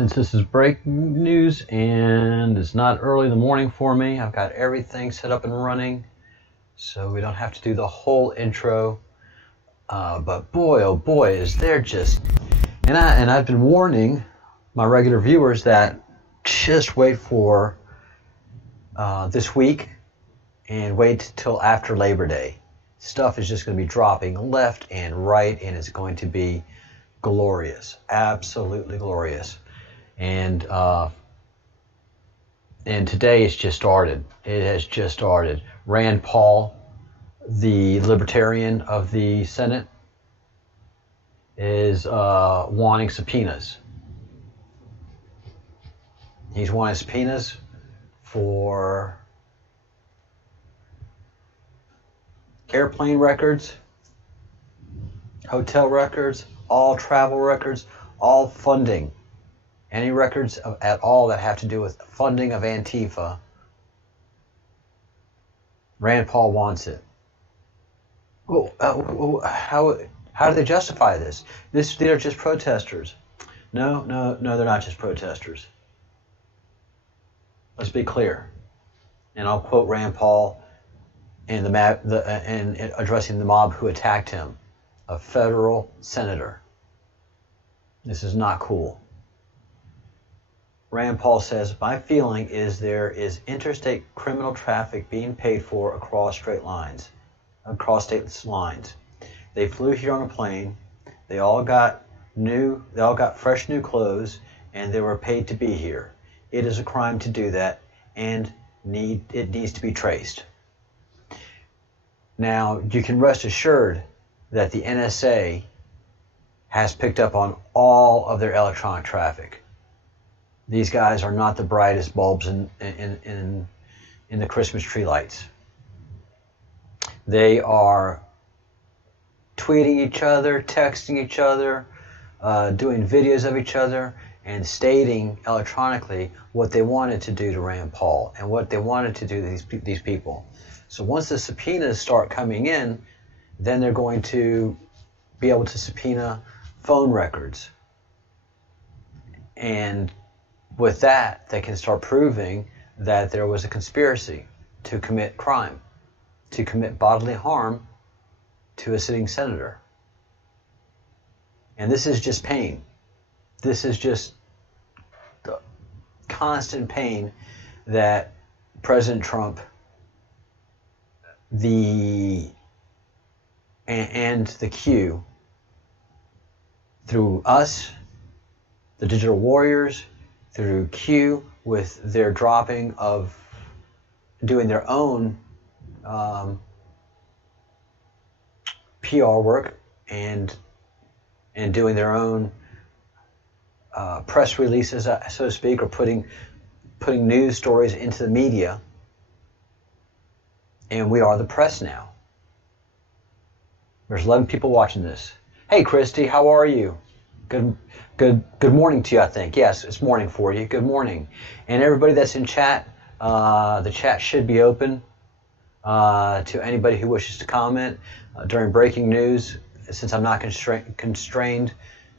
Since this is breaking news and it's not early in the morning for me, I've got everything set up and running, so we don't have to do the whole intro. But boy, oh boy, is there just... And I've been warning my regular viewers that just wait for this week and wait till after Labor Day. Stuff is just going to be dropping left and right, and it's going to be glorious, absolutely glorious. And today it's just started. It has just started. Rand Paul, the libertarian of the Senate, is wanting subpoenas. He's wanting subpoenas for airplane records, hotel records, all travel records, all funding. Any records at all that have to do with funding of Antifa, Rand Paul wants it. Well, how do they justify this? They're just protesters. No, they're not just protesters. Let's be clear. And I'll quote Rand Paul in addressing the mob who attacked him, a federal senator. This is not cool. Rand Paul says, "My feeling is there is interstate criminal traffic being paid for across state lines. They flew here on a plane. They all got fresh new clothes, and they were paid to be here. It is a crime to do that, and it needs to be traced." Now, you can rest assured that the NSA has picked up on all of their electronic traffic. These guys are not the brightest bulbs in the Christmas tree lights. They are tweeting each other, texting each other, doing videos of each other, and stating electronically what they wanted to do to Rand Paul and what they wanted to do to these people. So once the subpoenas start coming in, then they're going to be able to subpoena phone records. And with that, they can start proving that there was a conspiracy to commit crime, to commit bodily harm to a sitting senator. And this is just pain. This is just the constant pain that President Trump and the Q, through us, the digital warriors, through Q with their dropping of doing their own PR work and doing their own press releases, so to speak, or putting news stories into the media. And we are the press now. There's 11 people watching this. Hey, Christy, how are you? Good morning to you, I think. Yes, it's morning for you. Good morning. And everybody that's in chat, the chat should be open to anybody who wishes to comment during breaking news. Since I'm not constrained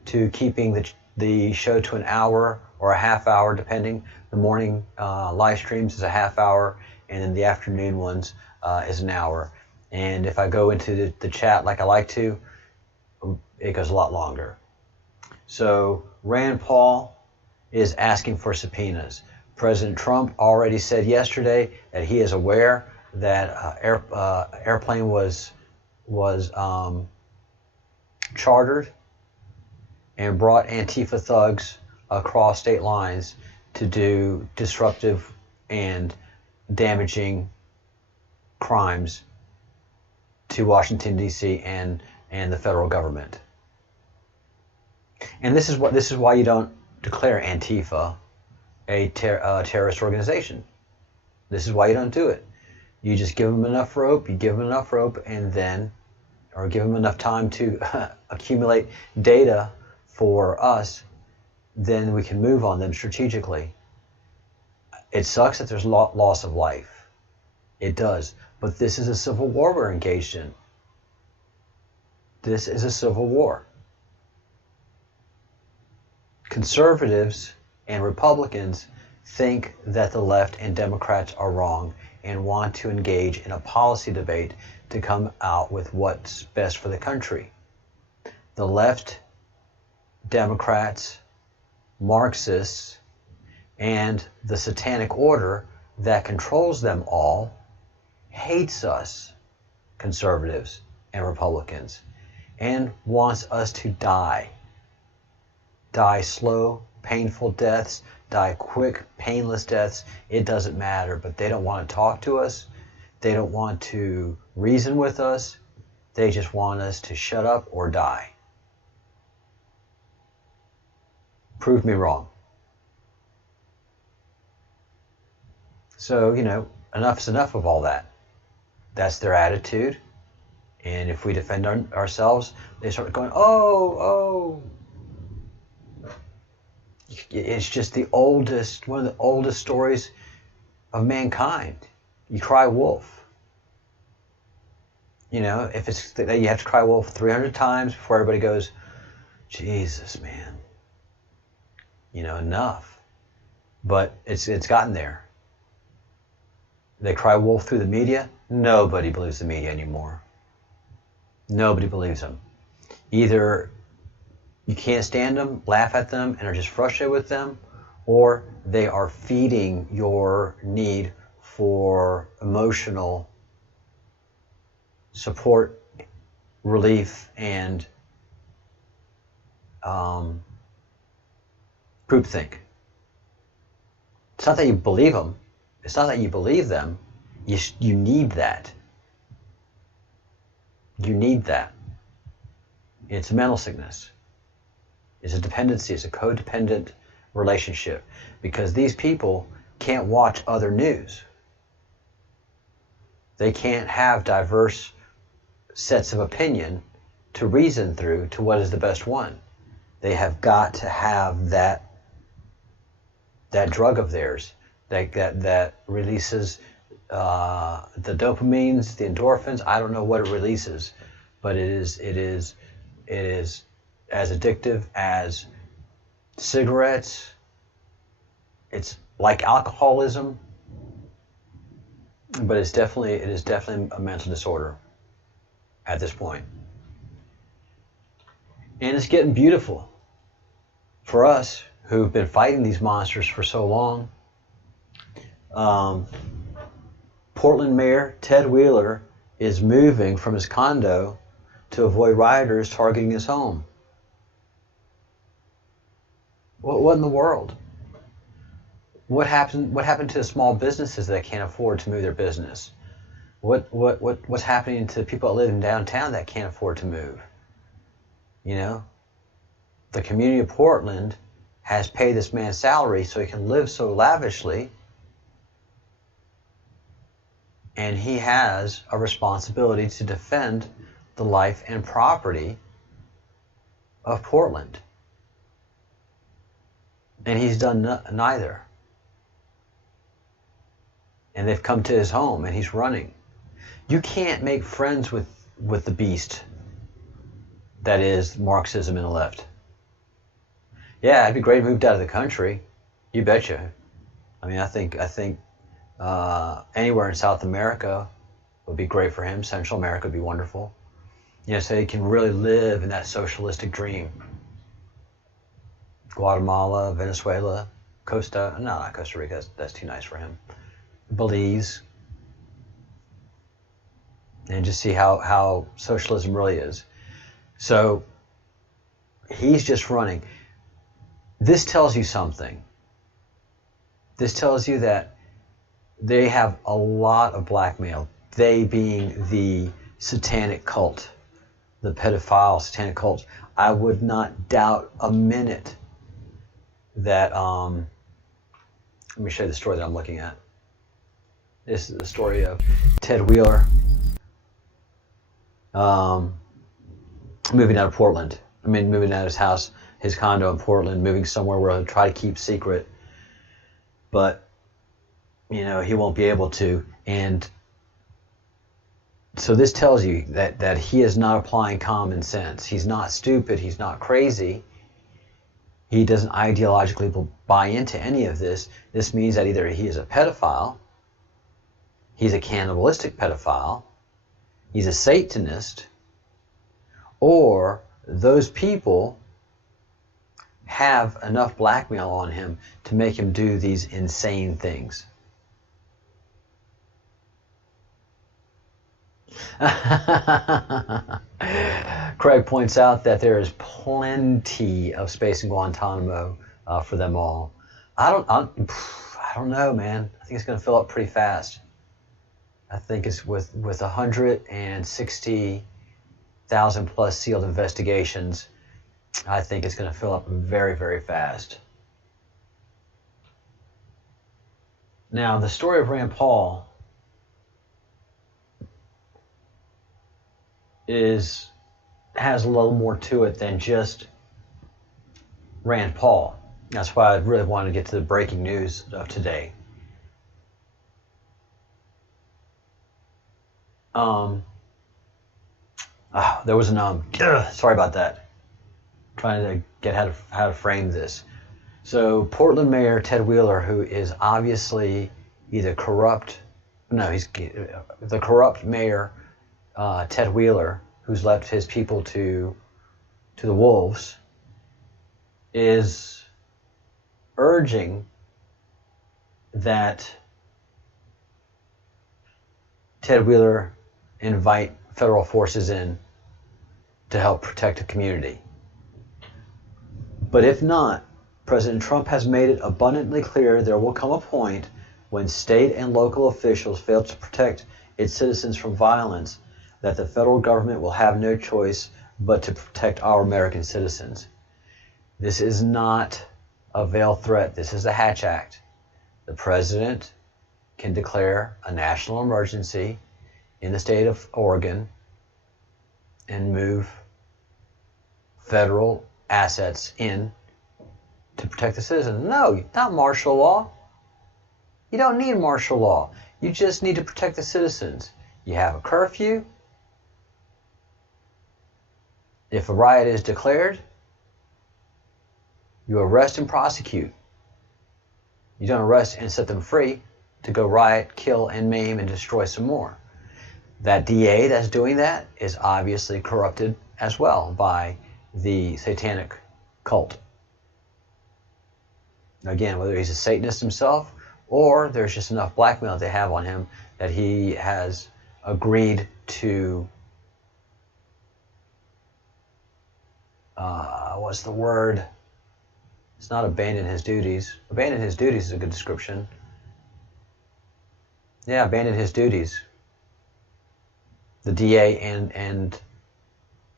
to keeping the show to an hour or a half hour, depending. The morning live streams is a half hour, and then the afternoon ones is an hour. And if I go into the chat like I like to, it goes a lot longer. So Rand Paul is asking for subpoenas. President Trump already said yesterday that he is aware that airplane was chartered and brought Antifa thugs across state lines to do disruptive and damaging crimes to Washington, D.C. and the federal government. And this is why you don't declare Antifa a terrorist organization. This is why you don't do it. You just give them enough rope. You give them enough rope, and then, or give them enough time to accumulate data for us. Then we can move on them strategically. It sucks that there's loss of life. It does. But this is a civil war we're engaged in. This is a civil war. Conservatives And Republicans think that the left and Democrats are wrong and want to engage in a policy debate to come out with what's best for the country. The left, Democrats, Marxists, and the satanic order that controls them all hates us, conservatives and Republicans, and wants us to die. Die slow, painful deaths, die quick, painless deaths. It doesn't matter, but they don't want to talk to us. They don't want to reason with us. They just want us to shut up or die. Prove me wrong. So, enough is enough of all that. That's their attitude. And if we defend ourselves, they start going, oh. It's just one of the oldest stories of mankind. You cry wolf. If it's that you have to cry wolf 300 times before everybody goes, Jesus, man. Enough. But it's gotten there. They cry wolf through the media. Nobody believes the media anymore. Nobody believes them. Either you can't stand them, laugh at them, and are just frustrated with them, or they are feeding your need for emotional support, relief, and groupthink. It's not that you believe them. It's not that you believe them. You need that. You need that. It's mental sickness. It's a dependency. It's a codependent relationship. Because these people can't watch other news. They can't have diverse sets of opinion to reason through to what is the best one. They have got to have that drug of theirs that releases the dopamines, the endorphins. I don't know what it releases, but it is as addictive as cigarettes. It's like alcoholism, but it is definitely a mental disorder at this point. And it's getting beautiful for us who've been fighting these monsters for so long. Portland Mayor Ted Wheeler is moving from his condo to avoid rioters targeting his home. What in the world? What happened to the small businesses that can't afford to move their business? What's happening to people that live in downtown that can't afford to move? The community of Portland has paid this man's salary so he can live so lavishly, and he has a responsibility to defend the life and property of Portland. And he's done neither. And they've come to his home and he's running. You can't make friends with the beast that is Marxism and the left. Yeah, it'd be great if he moved out of the country. You betcha. I think anywhere in South America would be great for him. Central America would be wonderful. So he can really live in that socialistic dream. Guatemala, Venezuela, not Costa Rica, that's too nice for him. Belize. And just see how socialism really is. So he's just running. This tells you something. This tells you that they have a lot of blackmail. They being the satanic cult, the pedophile satanic cult. I would not doubt a minute that, let me show you the story that I'm looking at. This is the story of Ted Wheeler moving out of Portland. Moving out of his house, his condo in Portland, moving somewhere where he'll try to keep secret. But, he won't be able to. And so this tells you that he is not applying common sense. He's not stupid. He's not crazy. he doesn't ideologically buy into any of this. This means that either he is a pedophile, he's a cannibalistic pedophile, he's a Satanist, or those people have enough blackmail on him to make him do these insane things. Craig points out that there is plenty of space in Guantanamo for them all. I don't know, man. I think it's going to fill up pretty fast. I think it's with 160,000 plus sealed investigations. I think it's going to fill up very, very fast. Now, the story of Rand Paul has a little more to it than just Rand Paul. That's why I really wanted to get to the breaking news of today. There was an sorry about that. Trying to get how to frame this. So Portland Mayor Ted Wheeler, who is obviously either corrupt, he's the corrupt mayor, Ted Wheeler, who's left his people to the wolves, is urging that Ted Wheeler invite federal forces in to help protect the community. But if not, President Trump has made it abundantly clear there will come a point when state and local officials fail to protect its citizens from violence, that the federal government will have no choice but to protect our American citizens. This is not a veiled threat. This is the Hatch Act. The president can declare a national emergency in the state of Oregon and move federal assets in to protect the citizens. No, not martial law. You don't need martial law. You just need to protect the citizens. You have a curfew. If a riot is declared, you arrest and prosecute. You don't arrest and set them free to go riot, kill, and maim, and destroy some more. That DA that's doing that is obviously corrupted as well by the satanic cult. Again, whether he's a Satanist himself or there's just enough blackmail they have on him that he has agreed to, what's the word? It's not abandon his duties. Abandon his duties is a good description. Yeah, abandon his duties. The DA and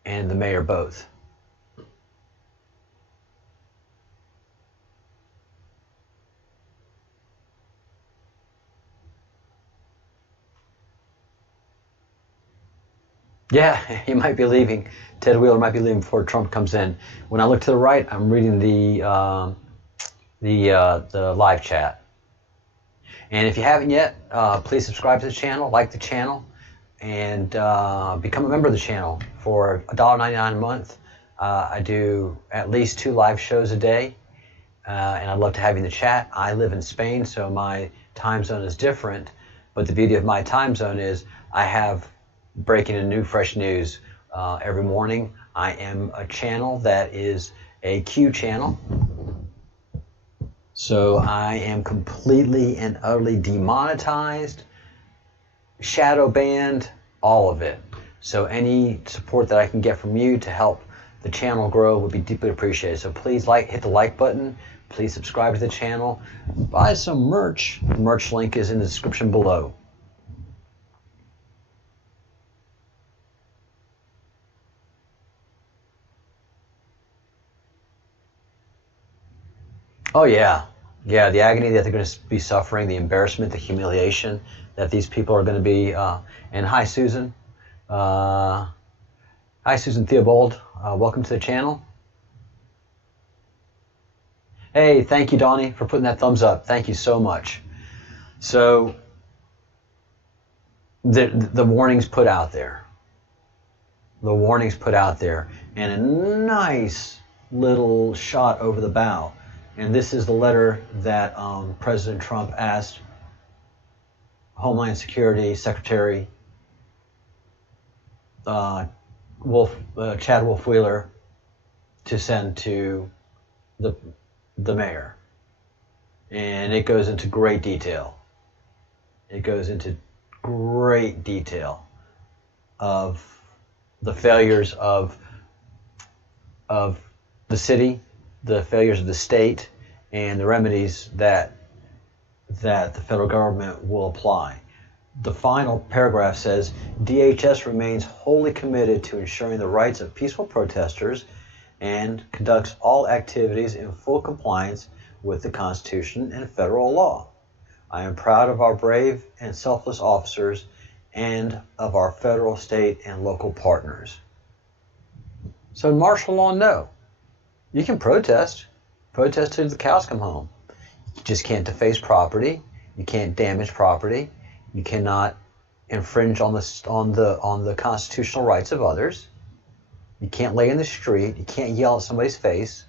the mayor both. Yeah, he might be leaving. Ted Wheeler might be leaving before Trump comes in. When I look to the right, I'm reading the live chat. And if you haven't yet, please subscribe to the channel, like the channel, and become a member of the channel for $1.99 a month. I do at least 2 live shows a day, and I'd love to have you in the chat. I live in Spain, so my time zone is different, but the beauty of my time zone is I have breaking and new fresh news every morning. I am a channel that is a Q channel, so I am completely and utterly demonetized, shadow banned, all of it. So any support that I can get from you to help the channel grow would be deeply appreciated. So please hit the like button, please subscribe to the channel, buy some merch. The merch link is in the description below. Oh yeah, the agony that they're going to be suffering, the embarrassment, the humiliation that these people are going to be. And hi, Susan. Hi, Susan Theobald. Welcome to the channel. Hey, thank you, Donnie, for putting that thumbs up. Thank you so much. So the warnings put out there. The warnings put out there, and a nice little shot over the bow. And this is the letter that President Trump asked Homeland Security Secretary Chad Wolf-Wheeler to send to the mayor. And it goes into great detail. It goes into great detail of the failures of the city, the failures of the state, and the remedies that the federal government will apply. The final paragraph says, DHS remains wholly committed to ensuring the rights of peaceful protesters and conducts all activities in full compliance with the Constitution and federal law. I am proud of our brave and selfless officers and of our federal, state, and local partners. So in martial law, no. You can protest till the cows come home. You just can't deface property. You can't damage property. You cannot infringe on the constitutional rights of others. You can't lay in the street. You can't yell at somebody's face.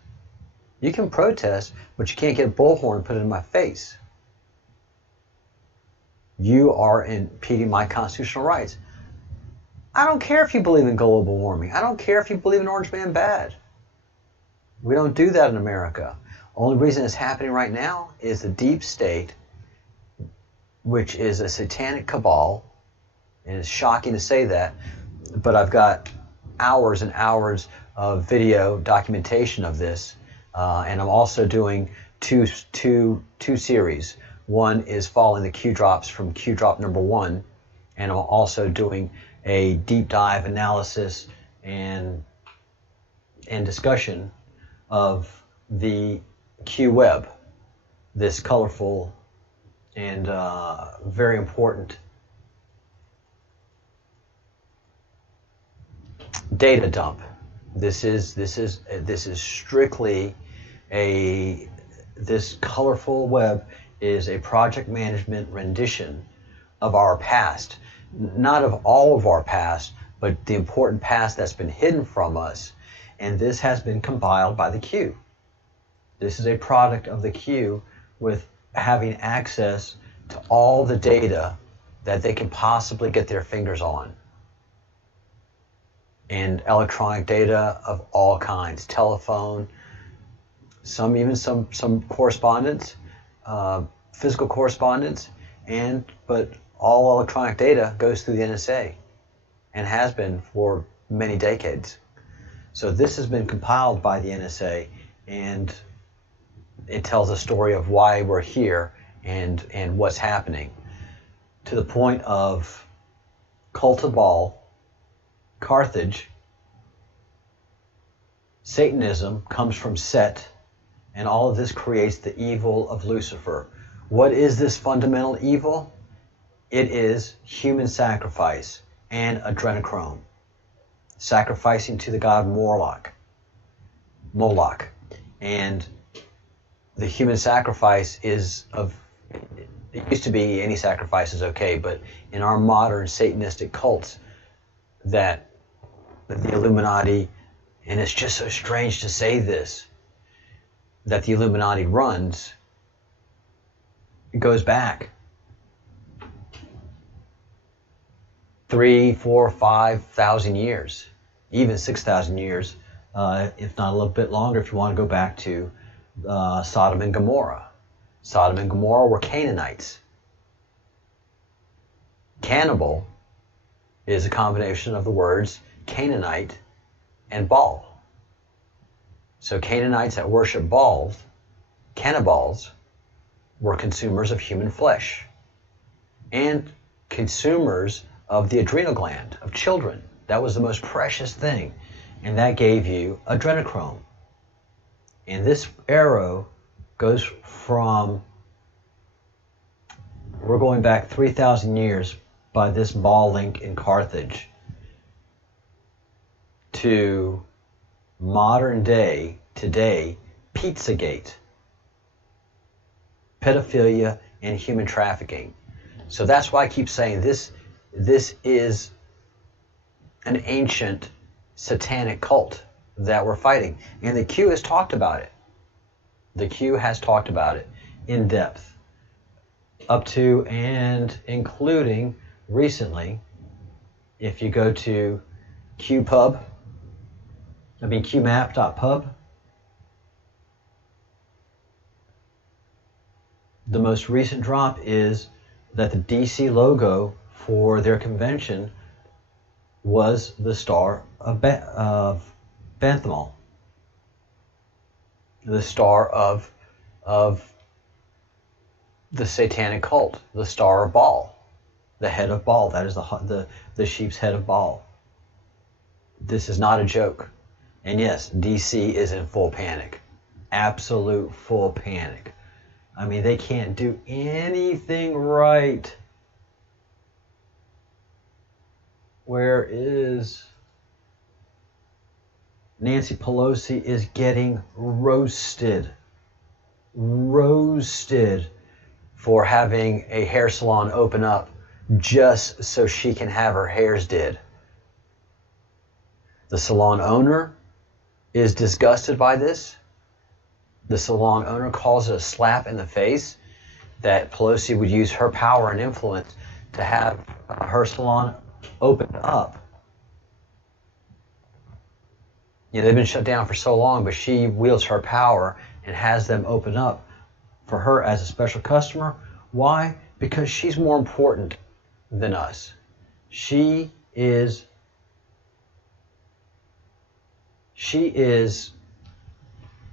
You can protest, but you can't get a bullhorn and put it in my face. You are impeding my constitutional rights. I don't care if you believe in global warming. I don't care if you believe in Orange Man bad. We don't do that in America. Only reason it's happening right now is the deep state, which is a satanic cabal, and it's shocking to say that, but I've got hours and hours of video documentation of this, and I'm also doing two series. One is following the Q drops from Q drop number 1, and I'm also doing a deep dive analysis and discussion of the Q web, this colorful and very important data dump. This is strictly this colorful web is a project management rendition of our past, not of all of our past, but the important past that's been hidden from us, and this has been compiled by the Q. This is a product of the Q with having access to all the data that they can possibly get their fingers on. And electronic data of all kinds, telephone, some correspondence, physical correspondence, but all electronic data goes through the NSA and has been for many decades. So this has been compiled by the NSA, and it tells a story of why we're here and what's happening, to the point of cult of Baal, Carthage. Satanism comes from Set, and all of this creates the evil of Lucifer. What is this fundamental evil? It is human sacrifice and adrenochrome, sacrificing to the god Moloch. And the human sacrifice is it used to be any sacrifice is okay, but in our modern Satanistic cults that the Illuminati, and it's just so strange to say this, that the Illuminati runs, it goes back 3,000, 4,000, 5,000 years, even 6,000 years, if not a little bit longer if you want to go back to Sodom and Gomorrah. Sodom and Gomorrah were Canaanites. Cannibal is a combination of the words Canaanite and Baal. So Canaanites that worship Baals, cannibals, were consumers of human flesh and consumers of the adrenal gland of children. That was the most precious thing, and that gave you adrenochrome. And this arrow goes from, we're going back 3,000 years by this Baal link in Carthage, to modern day, today, Pizzagate, pedophilia and human trafficking. So that's why I keep saying this is an ancient satanic cult. that we're fighting. And the Q has talked about it. The Q has talked about it in depth, up to and including recently. If you go to qmap.pub, the most recent drop is that the DC logo for their convention was the star of Banthamel, the star of the satanic cult, the star of Baal, the head of Baal. That is the sheep's head of Baal. This is not a joke. And yes, DC is in full panic, absolute full panic. I mean, they can't do anything right. Where is Nancy Pelosi is getting roasted for having a hair salon open up just so she can have her hairs did. The salon owner is disgusted by this. The salon owner calls it a slap in the face that Pelosi would use her power and influence to have her salon open up. You know, they've been shut down for so long, but she wields her power and has them open up for her as a special customer. Why? Because she's more important than us. She is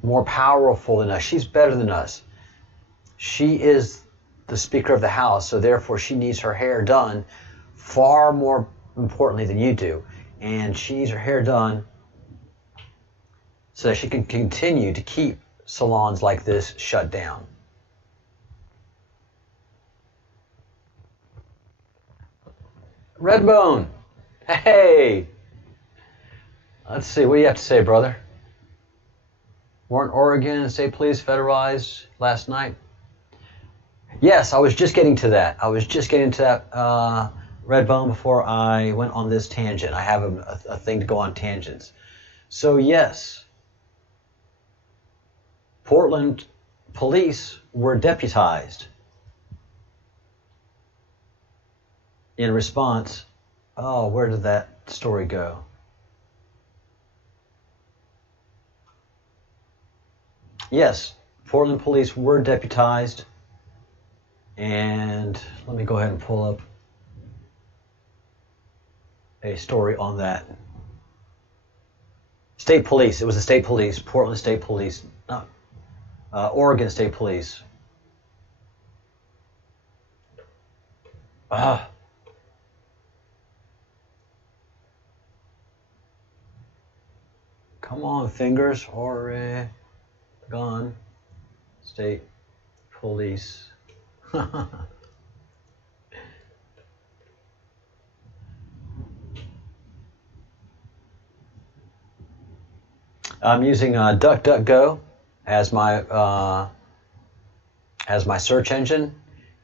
more powerful than us. She's better than us. She is the Speaker of the House, so therefore she needs her hair done far more importantly than you do. And she needs her hair done so that she can continue to keep salons like this shut down. Redbone, hey! Let's see, what do you have to say, brother? Weren't Oregon and state police federalized last night? Yes, I was just getting to that. Redbone, before I went on this tangent. I have a thing to go on tangents. So yes, Portland police were deputized in response. Oh, where did that story go? Yes, Portland police were deputized, and let me go ahead and pull up a story on that. State police, it was the state police, Portland State Police, not Oregon State Police. Come on, fingers, Oregon State Police. I'm using DuckDuckGo as my search engine,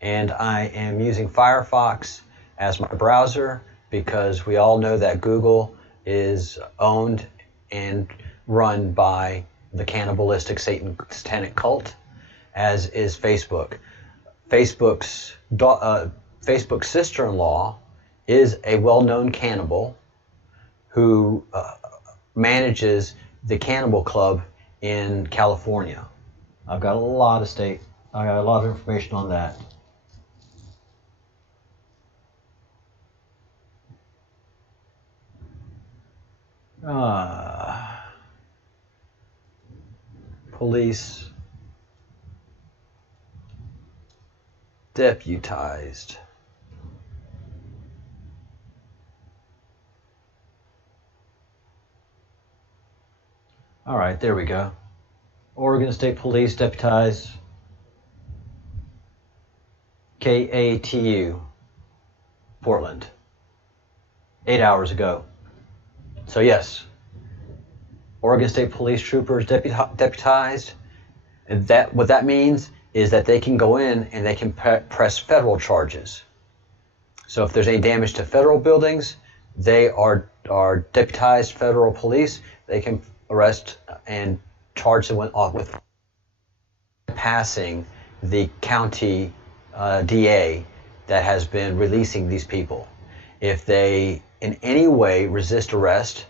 and I am using Firefox as my browser because we all know that Google is owned and run by the cannibalistic satanic cult, as is Facebook. Facebook's sister-in-law is a well-known cannibal who manages the Cannibal Club in California. I've got a lot of information on that. Police deputized. All right, there we go. Oregon State Police deputized KATU, Portland, 8 hours ago. So yes, Oregon State Police troopers deputized. And what that means is that they can go in and they can press federal charges. So if there's any damage to federal buildings, they are deputized federal police. They can arrest and charge them with passing the county DA that has been releasing these people. If they in any way resist arrest,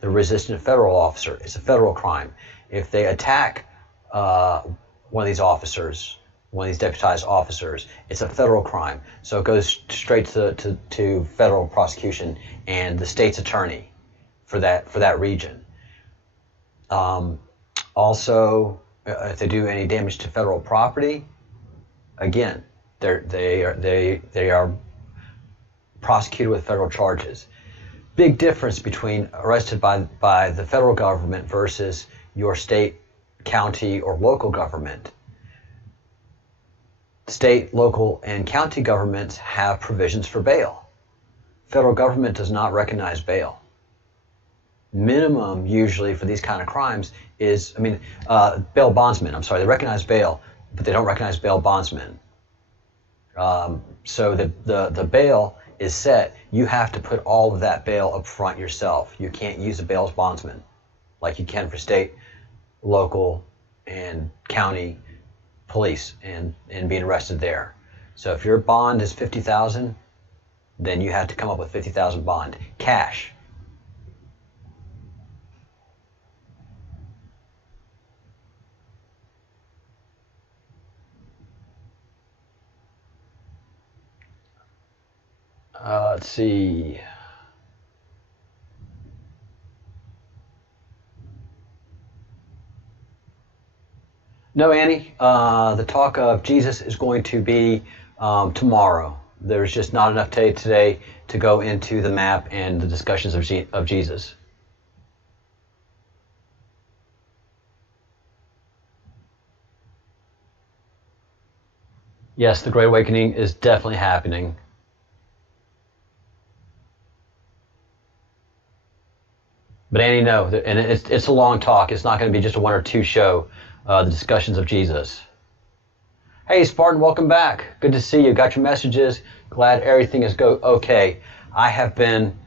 they're resisting a federal officer. It's a federal crime. If they attack one of these officers, one of these deputized officers, it's a federal crime. So it goes straight to federal prosecution and the state's attorney for that region. Also, if they do any damage to federal property, again, they are prosecuted with federal charges. Big difference between arrested by the federal government versus your state, county, or local government. State, local, and county governments have provisions for bail. Federal government does not recognize bail. Minimum usually for these kind of crimes is, bail bondsmen. I'm sorry, they recognize bail, but they don't recognize bail bondsmen. So the bail is set. You have to put all of that bail up front yourself. You can't use a bail bondsman like you can for state, local, and county police and being arrested there. So if your bond is $50,000, then you have to come up with $50,000 bond, cash. Let's see. No, Annie. The talk of Jesus is going to be tomorrow. There's just not enough today to go into the map and the discussions of Jesus. Yes, the Great Awakening is definitely happening. But Annie, no, and it's a long talk. It's not going to be just a 1 or 2 show, the discussions of Jesus. Hey, Spartan, welcome back. Good to see you. Got your messages. Glad everything is okay. I have been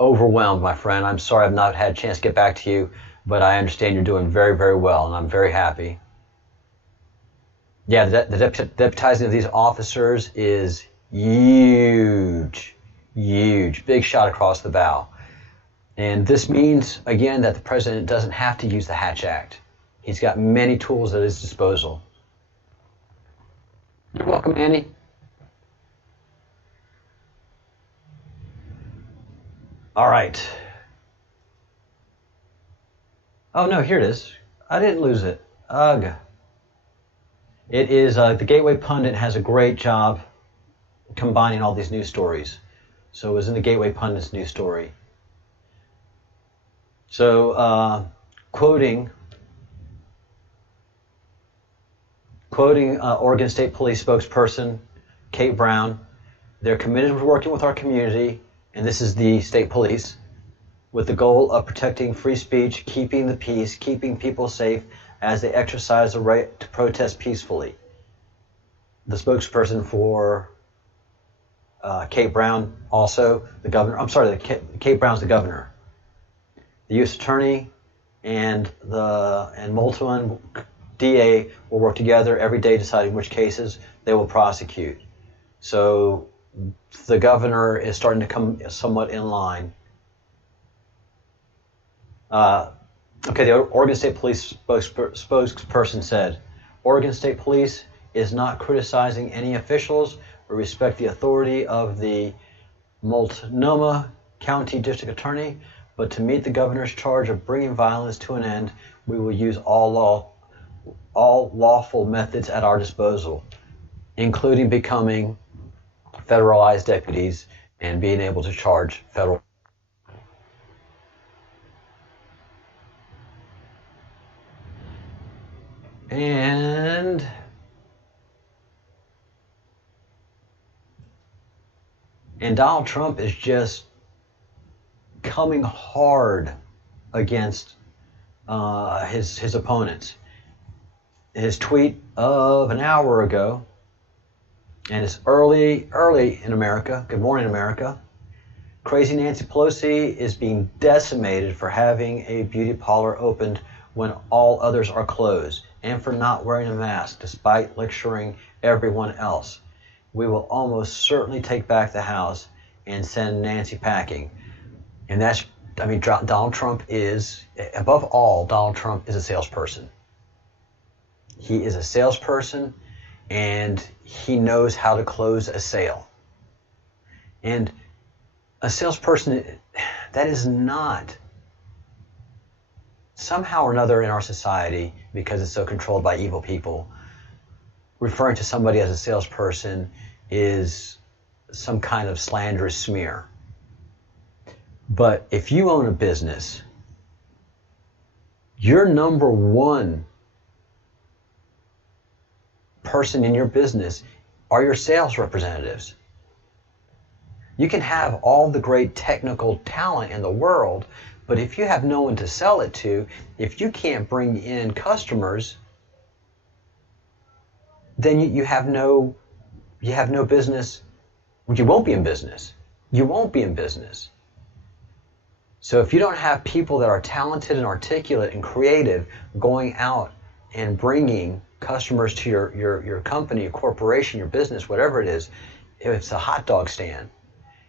overwhelmed, my friend. I'm sorry I've not had a chance to get back to you, but I understand you're doing very, very well, and I'm very happy. Yeah, the deputizing of these officers is huge, huge. Big shot across the bow. And this means, again, that the president doesn't have to use the Hatch Act. He's got many tools at his disposal. You're welcome, Annie. All right. Oh, no, here it is. I didn't lose it. Ugh. It is, the Gateway Pundit has a great job combining all these news stories. So it was in the Gateway Pundit's news story. So, quoting Oregon State Police spokesperson Kate Brown, they're committed to working with our community, and this is the state police, with the goal of protecting free speech, keeping the peace, keeping people safe as they exercise the right to protest peacefully. The spokesperson for Kate Brown, also the governor. I'm sorry, Kate Brown's the governor. The U.S. Attorney and Moulton DA will work together every day deciding which cases they will prosecute. So the governor is starting to come somewhat in line. The Oregon State Police spokesperson said, Oregon State Police is not criticizing any officials. We respect the authority of the Multnomah County District Attorney, but to meet the governor's charge of bringing violence to an end, we will use all lawful methods at our disposal, including becoming federalized deputies and being able to charge federal. And Donald Trump is just coming hard against his opponents. His tweet of an hour ago, and it's early in America. Good morning, America. Crazy Nancy Pelosi is being decimated for having a beauty parlor opened when all others are closed, and for not wearing a mask despite lecturing everyone else. We will almost certainly take back the House and send Nancy packing. And that's, I mean, Donald Trump is, above all, Donald Trump is a salesperson. He is a salesperson, and he knows how to close a sale. And a salesperson, that is not, somehow or another in our society, because it's so controlled by evil people, referring to somebody as a salesperson is some kind of slanderous smear. But if you own a business, your number one person in your business are your sales representatives. You can have all the great technical talent in the world, but if you have no one to sell it to, if you can't bring in customers, then you have no business. You won't be in business. You won't be in business. So if you don't have people that are talented and articulate and creative going out and bringing customers to your company, your corporation, your business, whatever it is, if it's a hot dog stand,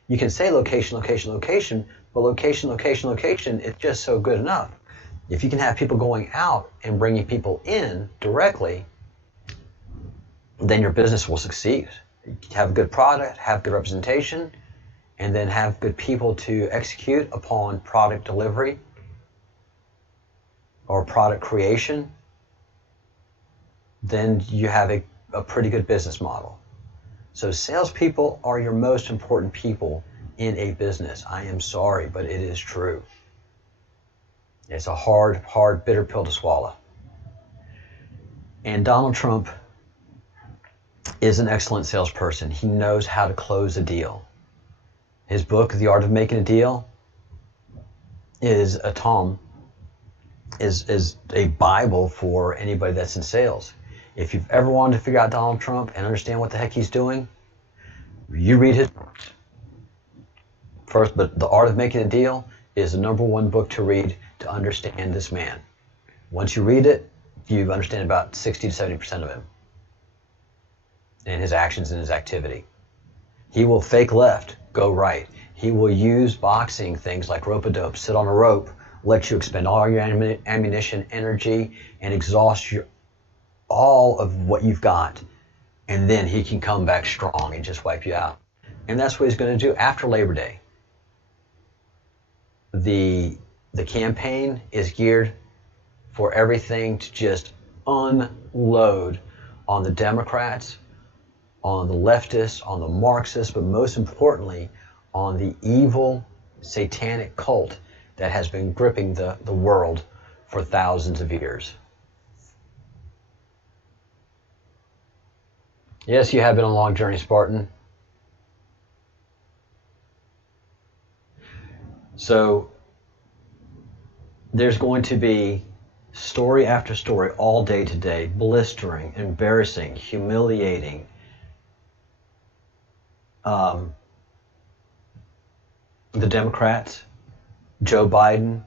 you can say location, location, location, but location, location, location, it's just so good enough. If you can have people going out and bringing people in directly, then your business will succeed. Have a good product, have good representation, and then have good people to execute upon product delivery or product creation, then you have a pretty good business model. So salespeople are your most important people in a business. I am sorry, but it is true. It's a hard, bitter pill to swallow. And Donald Trump is an excellent salesperson. He knows how to close a deal. His book, The Art of Making a Deal, is a tome, is a Bible for anybody that's in sales. If you've ever wanted to figure out Donald Trump and understand what the heck he's doing, you read his books. First, but The Art of Making a Deal is the number one book to read to understand this man. Once you read it, you understand about 60 to 70% of him and his actions and his activity. He will fake left, go right. He will use boxing things like rope-a-dope, sit on a rope, let you expend all your ammunition, energy, and exhaust all of what you've got, and then he can come back strong and just wipe you out. And that's what he's going to do after Labor Day. The campaign is geared for everything to just unload on the Democrats, on the leftists, on the Marxists, but most importantly, on the evil satanic cult that has been gripping the world for thousands of years. Yes, you have been on a long journey, Spartan. So there's going to be story after story all day today, blistering, embarrassing, humiliating, the Democrats, Joe Biden,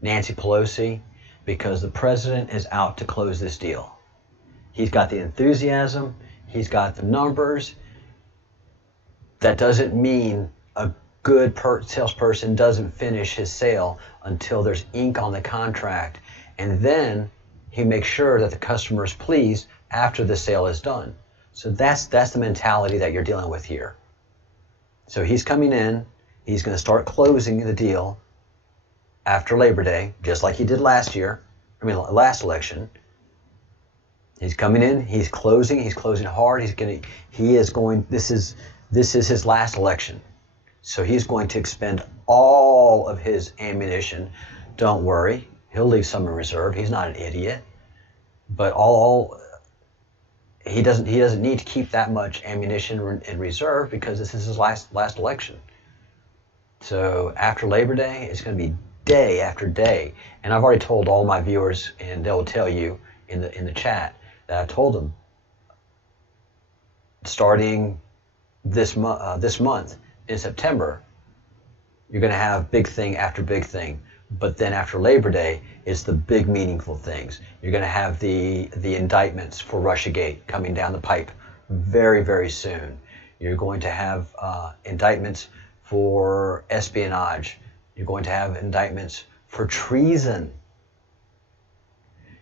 Nancy Pelosi, because the president is out to close this deal. He's got the enthusiasm, he's got the numbers. That doesn't mean a good salesperson doesn't finish his sale until there's ink on the contract, and then he makes sure that the customer is pleased after the sale is done. So that's the mentality that you're dealing with here. So he's coming in, he's going to start closing the deal after Labor Day, just like he did last election. He's coming in, he's closing hard, this is his last election. So he's going to expend all of his ammunition. Don't worry, he'll leave some in reserve. He's not an idiot. But he doesn't need to keep that much ammunition in reserve because this is his last election. So after Labor Day, it's going to be day after day. And I've already told all my viewers, and they'll tell you in the chat, that I told them starting this month in September, You're going to have big thing after big thing. But then after Labor Day, it's the big meaningful things. You're going to have the indictments for Russiagate coming down the pipe very, very soon. You're going to have indictments for espionage. You're going to have indictments for treason.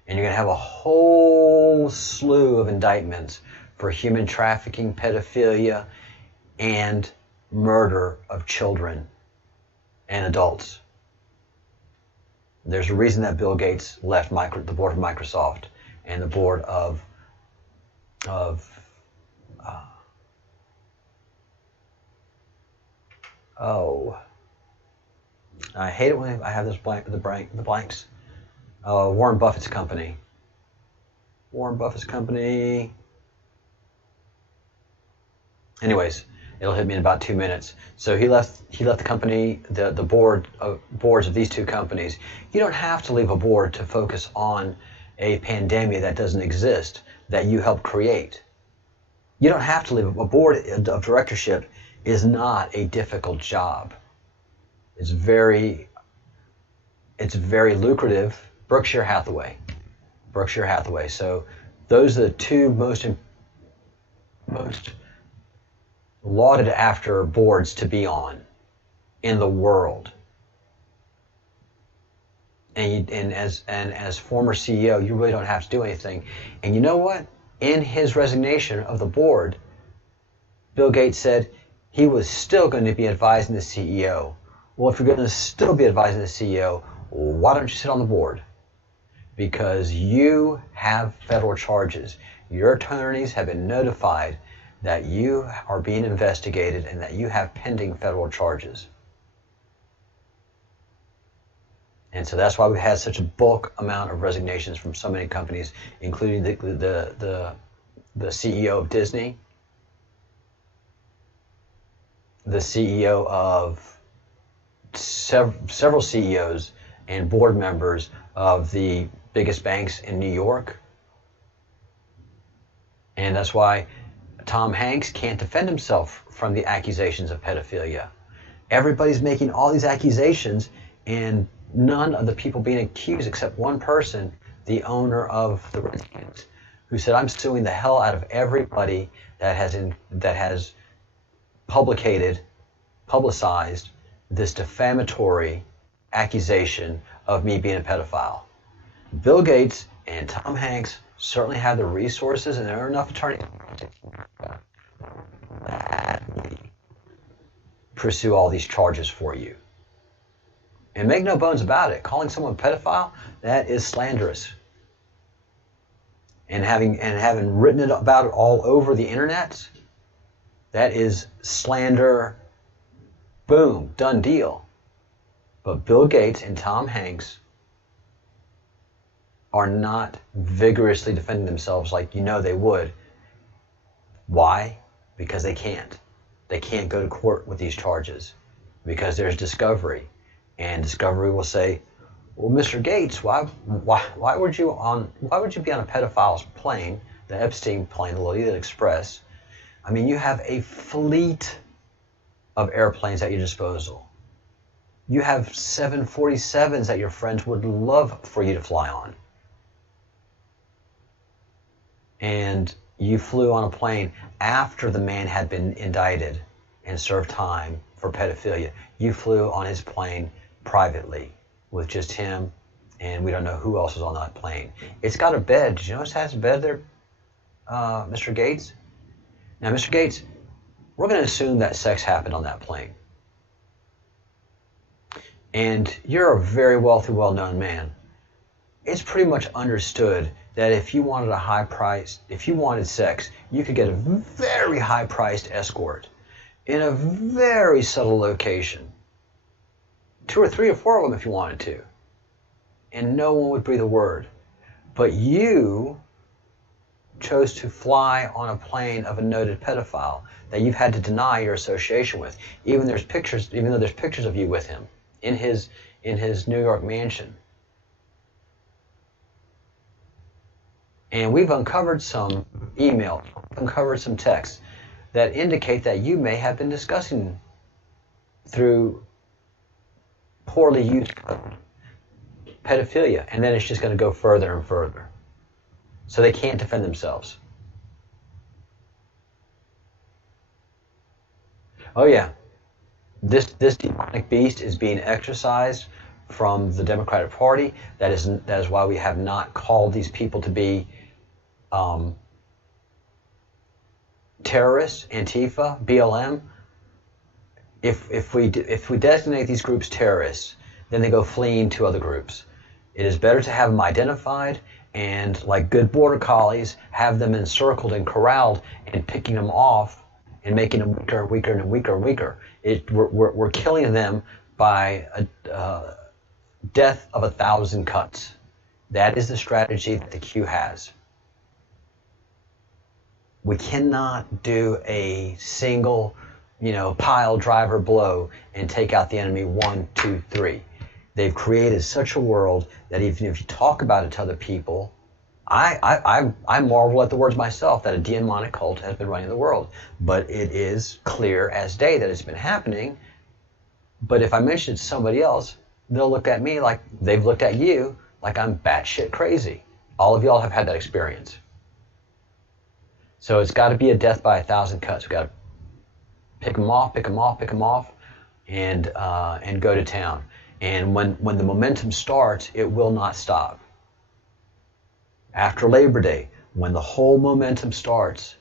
And you're going to have a whole slew of indictments for human trafficking, pedophilia, and murder of children and adults. There's a reason that Bill Gates left the board of Microsoft and the board of I hate it when I have this the blanks. Warren Buffett's company. Warren Buffett's company. Anyways, it'll hit me in about 2 minutes. So he left the company, the boards of these two companies. You don't have to leave a board to focus on a pandemic that doesn't exist, that you helped create. You don't have to leave a board of directorship. Is not a difficult job. It's very lucrative. Berkshire Hathaway. So those are the two most lauded after boards to be on in the world. And as former CEO, you really don't have to do anything. And you know what? In his resignation of the board, Bill Gates said he was still going to be advising the CEO. Well, if you're going to still be advising the CEO, why don't you sit on the board? Because you have federal charges. Your attorneys have been notified that you are being investigated and that you have pending federal charges. And so that's why we had such a bulk amount of resignations from so many companies, including the CEO of Disney, the CEO of several CEOs and board members of the biggest banks in New York. And that's why Tom Hanks can't defend himself from the accusations of pedophilia. Everybody's making all these accusations, and none of the people being accused except one person, the owner of the Redskins, who said, "I'm suing the hell out of everybody that has publicized this defamatory accusation of me being a pedophile." Bill Gates and Tom Hanks certainly have the resources, and there are enough attorneys that pursue all these charges for you. And make no bones about it, calling someone a pedophile, that is slanderous. And having written about it all over the internet, that is slander. Boom, done deal. But Bill Gates and Tom Hanks are not vigorously defending themselves like you know they would. Why? Because they can't. They can't go to court with these charges because there's discovery. And discovery will say, "Well, Mr. Gates, why would you be on a pedophile's plane, the Epstein plane, the Lolita Express? I mean, you have a fleet of airplanes at your disposal. You have 747s that your friends would love for you to fly on. And you flew on a plane after the man had been indicted and served time for pedophilia. You flew on his plane privately with just him, and we don't know who else was on that plane. It's got a bed. Did you notice it has a bed there, Mr. Gates? Now, Mr. Gates, we're going to assume that sex happened on that plane. And you're a very wealthy, well-known man. It's pretty much understood that if you wanted if you wanted sex, you could get a very high-priced escort in a very subtle location. 2 or 3 or 4 of them if you wanted to. And no one would breathe a word. But you chose to fly on a plane of a noted pedophile that you've had to deny your association with. Even though there's pictures of you with him in his New York mansion. And we've uncovered some email, uncovered some texts that indicate that you may have been discussing through poorly used code, pedophilia, and then it's just going to go further and further. So they can't defend themselves. Oh yeah, this demonic beast is being exercised from the Democratic Party. That is why we have not called these people to be terrorists, Antifa, BLM. If we designate these groups terrorists, then they go fleeing to other groups. It is better to have them identified and, like good border collies, have them encircled and corralled and picking them off and making them weaker and weaker and weaker and weaker. We're killing them by a death of 1,000 cuts. That is the strategy that the Q has. We cannot do a single, pile driver blow and take out the enemy 1, 2, 3. They've created such a world that even if you talk about it to other people, I marvel at the words myself that a demonic cult has been running the world. But it is clear as day that it's been happening. But if I mention it to somebody else, they'll look at me like they've looked at you like I'm batshit crazy. All of y'all have had that experience. So it's got to be a death by 1,000 cuts. We've got to pick them off, and go to town. And when the momentum starts, it will not stop. After Labor Day, when the whole momentum starts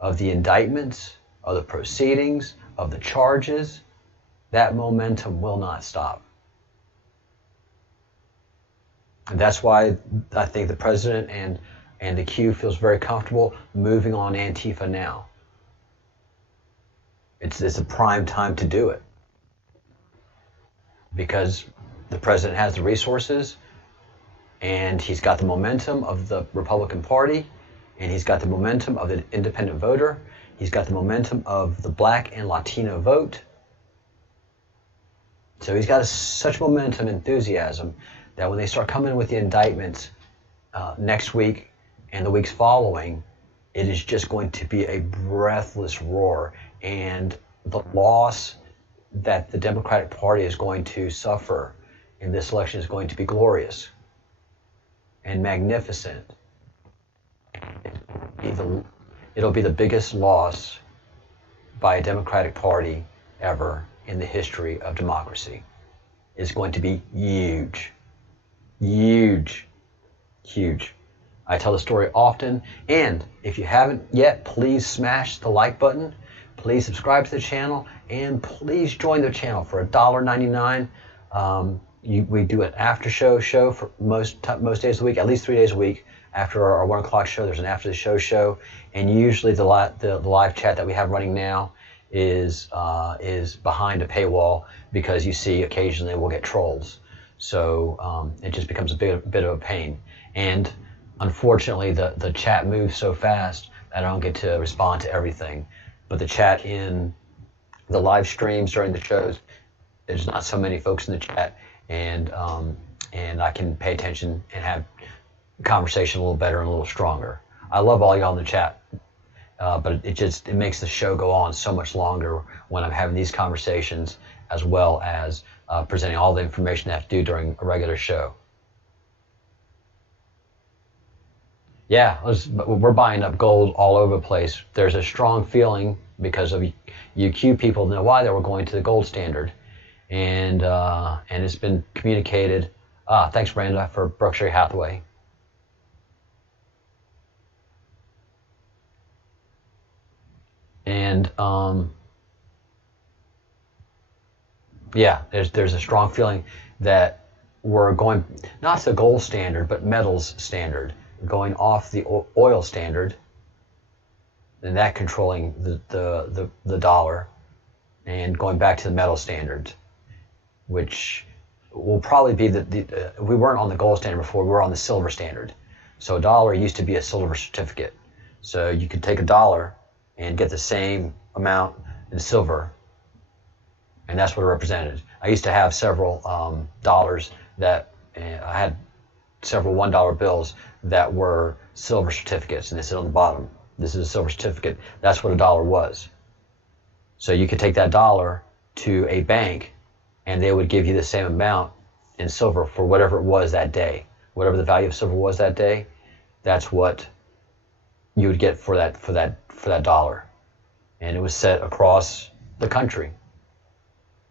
of the indictments, of the proceedings, of the charges, that momentum will not stop. And that's why I think the president and the Q feels very comfortable moving on Antifa now. It's a prime time to do it. Because the president has the resources, and he's got the momentum of the Republican Party, and he's got the momentum of the independent voter, he's got the momentum of the Black and Latino vote. So he's got such momentum, enthusiasm, that when they start coming with the indictments next week and the weeks following, it is just going to be a breathless roar. And the loss that the Democratic Party is going to suffer in this election is going to be glorious and magnificent. It'll be the biggest loss by a Democratic Party ever in the history of democracy. It's going to be huge. Huge. Huge. I tell the story often, and if you haven't yet, please smash the like button. Please subscribe to the channel, and please join the channel for $1.99. We do an after show for most days of the week, at least 3 days a week. After our 1 o'clock show, there's an after the show, and usually the live chat that we have running now is behind a paywall, because you see occasionally we'll get trolls. So it just becomes a bit of a pain. And unfortunately, the chat moves so fast that I don't get to respond to everything. But the chat in the live streams during the shows, there's not so many folks in the chat, and I can pay attention and have conversation a little better and a little stronger. I love all y'all in the chat, but it makes the show go on so much longer when I'm having these conversations, as well as presenting all the information I have to do during a regular show. Yeah, we're buying up gold all over the place. There's a strong feeling because of you Q people know why they were going to the gold standard, and it's been communicated. Thanks, Brenda, for Berkshire Hathaway. And yeah, there's a strong feeling that we're going not to the gold standard, but metals standard. Going off the oil standard, and that controlling the dollar, and going back to the metal standard, which will probably be we weren't on the gold standard before, we were on the silver standard. So a dollar used to be a silver certificate. So you could take a dollar and get the same amount in silver, and that's what it represented. I used to have several dollars that I had several $1 bills that were silver certificates, and they sit on the bottom. This is a silver certificate. That's what a dollar was. So you could take that dollar to a bank and they would give you the same amount in silver for whatever it was that day. Whatever the value of silver was that day, that's what you would get for that dollar. And it was set across the country.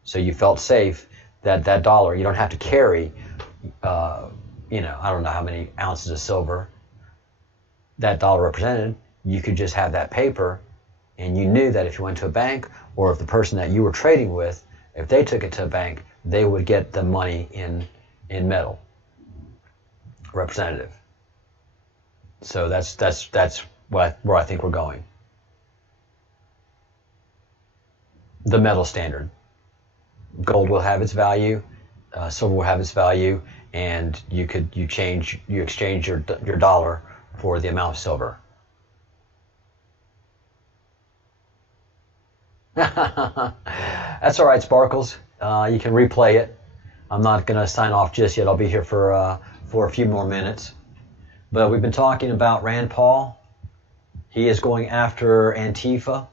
So you felt safe that dollar, you don't have to carry, I don't know how many ounces of silver that dollar represented. You could just have that paper, and you knew that if you went to a bank, or if the person that you were trading with, if they took it to a bank, they would get the money in metal, representative. So that's where I think we're going. The metal standard. Gold will have its value, silver will have its value, and you exchange your dollar for the amount of silver. That's all right, Sparkles. You can replay it. I'm not going to sign off just yet. I'll be here for a few more minutes. But we've been talking about Rand Paul. He is going after Antifa.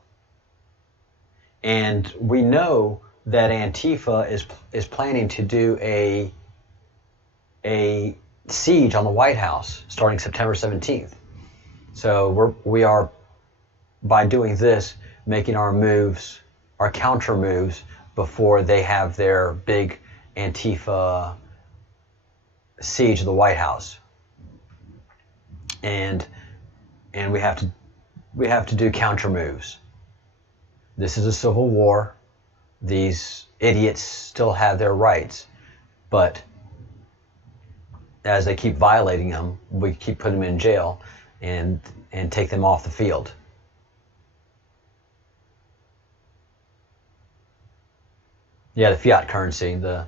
And we know that Antifa is planning to do a siege on the White House starting September 17th. So we are, by doing this, making our moves, our counter moves, before they have their big Antifa siege of the White House. And we have to do counter moves. This is a civil war. These idiots still have their rights, but as they keep violating them, we keep putting them in jail and take them off the field. Yeah, the fiat currency, the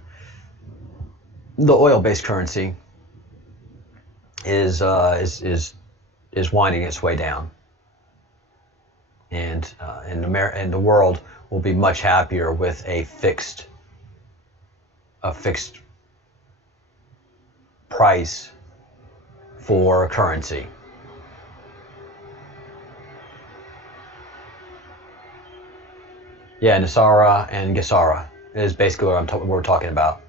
oil-based currency is winding its way down, and the world will be much happier with a fixed price for currency. Yeah, Nasara and Gesara is basically what we're talking about.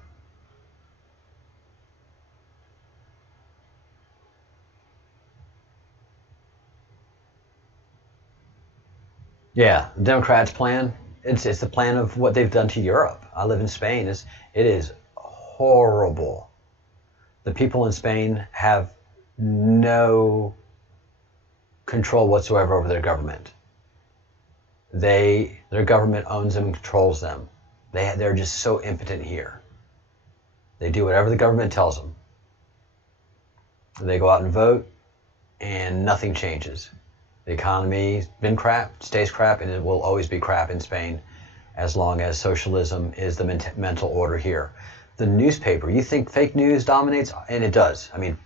Yeah, the Democrats' plan, it's the plan of what they've done to Europe. I live in Spain. It is horrible. The people in Spain have no control whatsoever over their government. Their government owns them and controls them. They're just so impotent here. They do whatever the government tells them. They go out and vote, and nothing changes. The economy's been crap, stays crap, and it will always be crap in Spain as long as socialism is the mental order here. The newspaper, you think fake news dominates? And it does. I mean,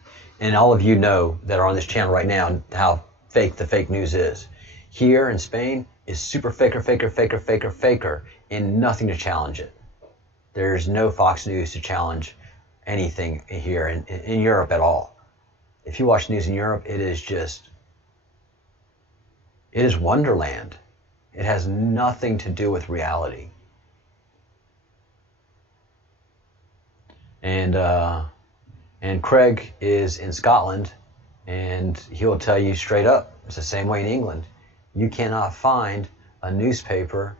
and all of you know that are on this channel right now how fake the fake news is. Here in Spain is super faker, and nothing to challenge it. There's no Fox News to challenge anything here in Europe at all. If you watch news in Europe, it is wonderland. It has nothing to do with reality. And Craig is in Scotland, and he'll tell you straight up, it's the same way in England. You cannot find a newspaper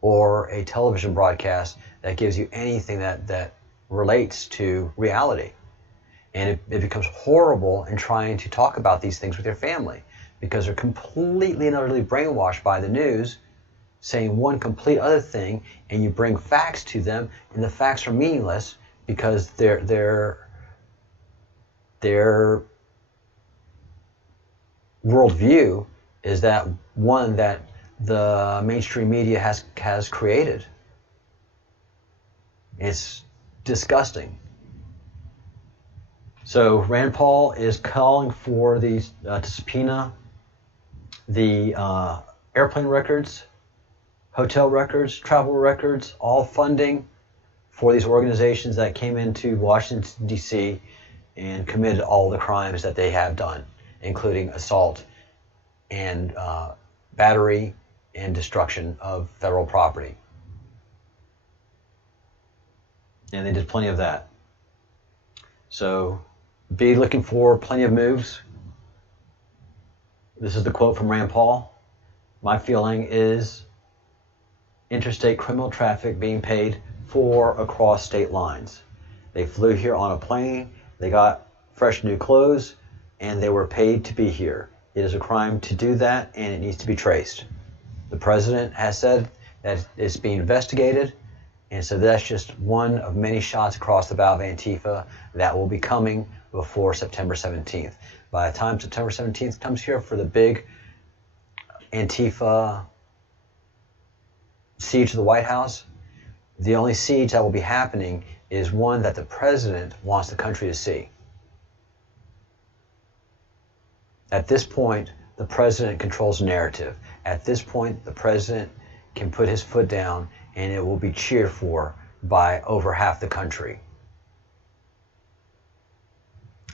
or a television broadcast that gives you anything that relates to reality. And it becomes horrible in trying to talk about these things with your family, because they're completely and utterly brainwashed by the news, saying one complete other thing, and you bring facts to them, and the facts are meaningless because their worldview is that one that the mainstream media has created. It's disgusting. So Rand Paul is calling for these to subpoena the airplane records, hotel records, travel records, all funding for these organizations that came into Washington, D.C. and committed all the crimes that they have done, including assault and battery and destruction of federal property. And they did plenty of that. So be looking for plenty of moves. This is the quote from Rand Paul. My feeling is interstate criminal traffic being paid for across state lines. They flew here on a plane, they got fresh new clothes, and they were paid to be here. It is a crime to do that, and it needs to be traced. The president has said that it's being investigated, and so that's just one of many shots across the bow of Antifa that will be coming before September 17th. By the time September 17th comes here for the big Antifa siege of the White House, the only siege that will be happening is one that the president wants the country to see. At this point, the president controls the narrative. At this point, the president can put his foot down and it will be cheered for by over half the country.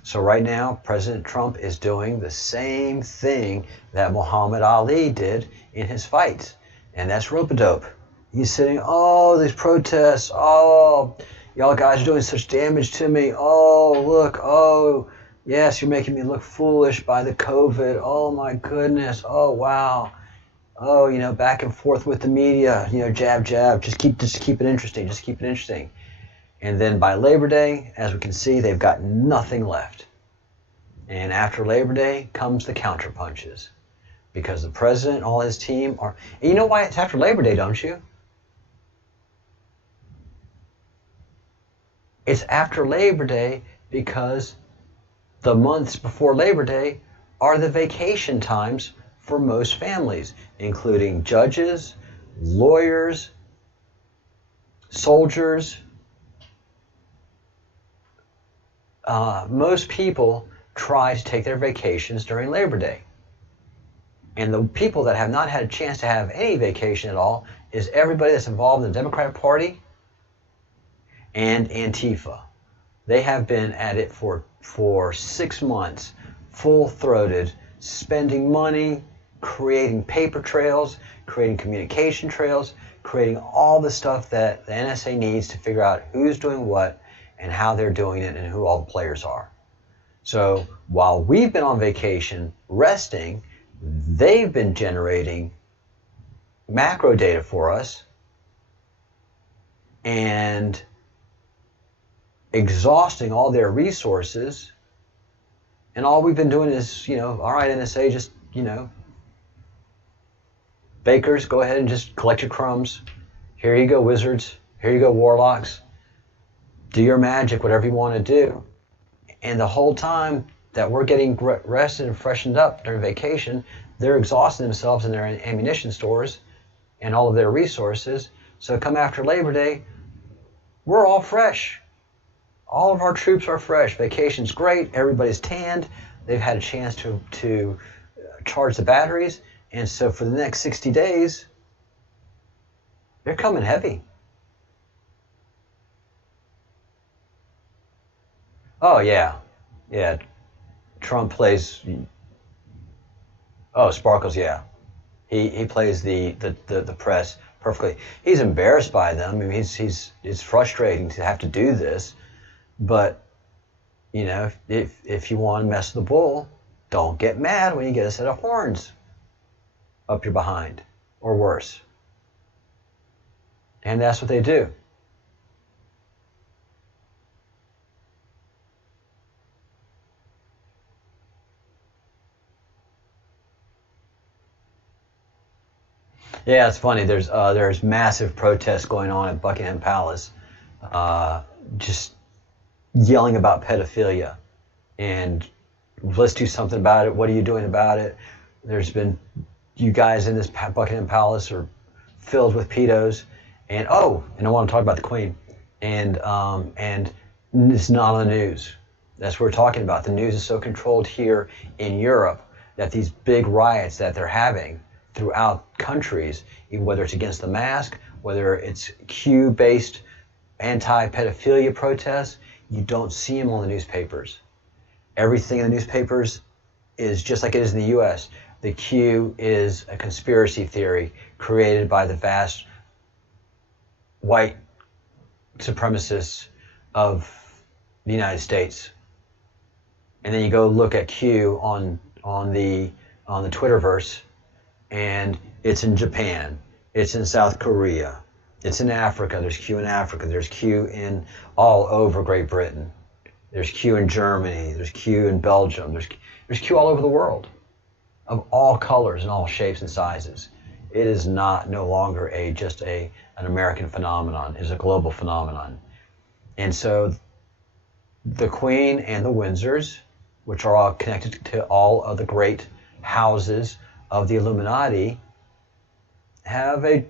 So right now, President Trump is doing the same thing that Muhammad Ali did in his fights. And that's rope-a-dope. He's sitting, oh, these protests, oh, y'all guys are doing such damage to me. Oh, look, oh, yes, you're making me look foolish by the COVID. Oh, my goodness. Oh, wow. Oh, you know, back and forth with the media, you know, jab, jab. Just keep it interesting. Just keep it interesting. And then by Labor Day, as we can see, they've got nothing left. And after Labor Day comes the counter punches. Because the president and all his team are... And you know why it's after Labor Day, don't you? It's after Labor Day because the months before Labor Day are the vacation times for most families, including judges, lawyers, soldiers. Most people try to take their vacations during Labor Day. And the people that have not had a chance to have any vacation at all is everybody that's involved in the Democratic Party and Antifa. They have been at it for 6 months, full-throated, spending money, creating paper trails, creating communication trails, creating all the stuff that the NSA needs to figure out who's doing what and how they're doing it and who all the players are. So while we've been on vacation resting, they've been generating macro data for us and exhausting all their resources, and all we've been doing is, you know, all right, NSA, just, you know, bakers, go ahead and just collect your crumbs. Here you go, wizards. Here you go, warlocks. Do your magic, whatever you want to do. And the whole time that we're getting rested and freshened up during vacation, they're exhausting themselves in their ammunition stores and all of their resources. So come after Labor Day, we're all fresh. All of our troops are fresh. Vacation's great. Everybody's tanned. They've had a chance to charge the batteries. And so for the next 60 days, they're coming heavy. Oh, yeah. Yeah. Trump plays... Oh, Sparkles, yeah. He plays the press perfectly. He's embarrassed by them. I mean, it's frustrating to have to do this. But, you know, if you want to mess with the bull, don't get mad when you get a set of horns up your behind, or worse. And that's what they do. Yeah, it's funny. There's massive protests going on at Buckingham Palace, just yelling about pedophilia, and let's do something about it. What are you doing about it? There's been, you guys in this Buckingham Palace are filled with pedos, and I want to talk about the Queen, and it's not on the news. That's what we're talking about. The news is so controlled here in Europe that these big riots that they're having throughout countries, even whether it's against the mask, whether it's Q-based anti-pedophilia protests, you don't see them on the newspapers. Everything in the newspapers is just like it is in the U.S. The Q is a conspiracy theory created by the vast white supremacists of the United States. And then you go look at Q on the Twitterverse, and it's in Japan, it's in South Korea, it's in Africa. There's Q in Africa. There's Q in all over Great Britain. There's Q in Germany. There's Q in Belgium. There's Q all over the world, of all colors and all shapes and sizes. It is no longer just an American phenomenon. It's a global phenomenon. And so the Queen and the Windsors, which are all connected to all of the great houses of the Illuminati, have a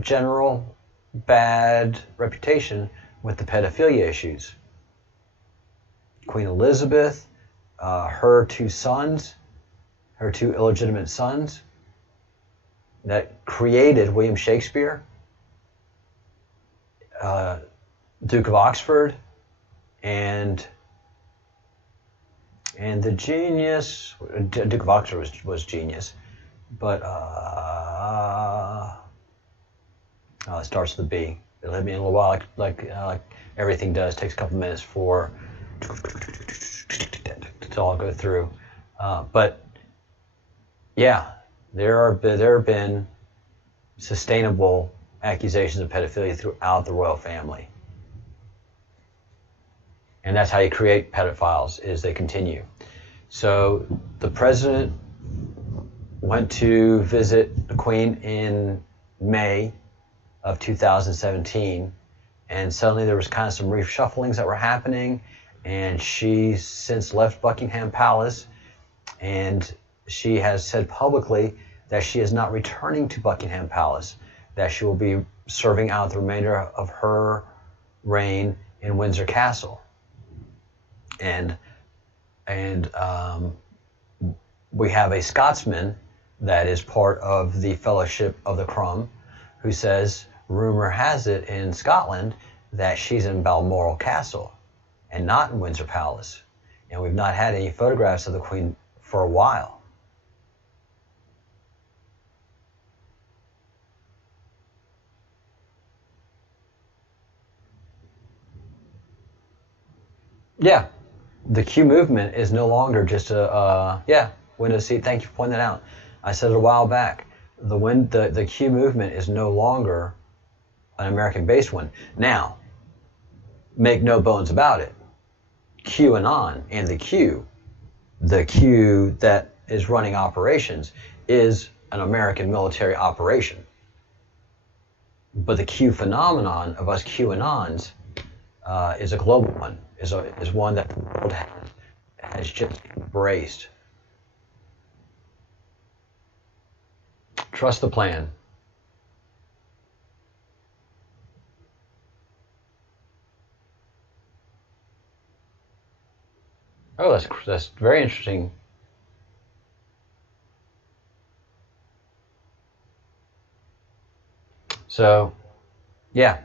general bad reputation with the pedophilia issues. Queen Elizabeth, her two illegitimate sons that created William Shakespeare, Duke of Oxford, and the genius, Duke of Oxford was genius, but it starts with a B. It'll hit me in a little while, like everything does. It takes a couple minutes for to all go through. But yeah, there have been sustainable accusations of pedophilia throughout the royal family. And that's how you create pedophiles, is they continue. So the president went to visit the Queen in May of 2017, and suddenly there was kind of some reshufflings that were happening, and she's since left Buckingham Palace, and she has said publicly that she is not returning to Buckingham Palace, that she will be serving out the remainder of her reign in Windsor Castle. And we have a Scotsman that is part of the Fellowship of the Crumb, who says, rumor has it in Scotland that she's in Balmoral Castle and not in Windsor Palace. And we've not had any photographs of the Queen for a while. Yeah, the Q movement is no longer just window seat. Thank you for pointing that out. I said it a while back. The Q movement is no longer an American-based one. Now, make no bones about it. QAnon and the Q that is running operations, is an American military operation. But the Q phenomenon of us QAnons is a global one, is one that the world has just embraced. Trust the plan. Oh, that's very interesting. So, yeah,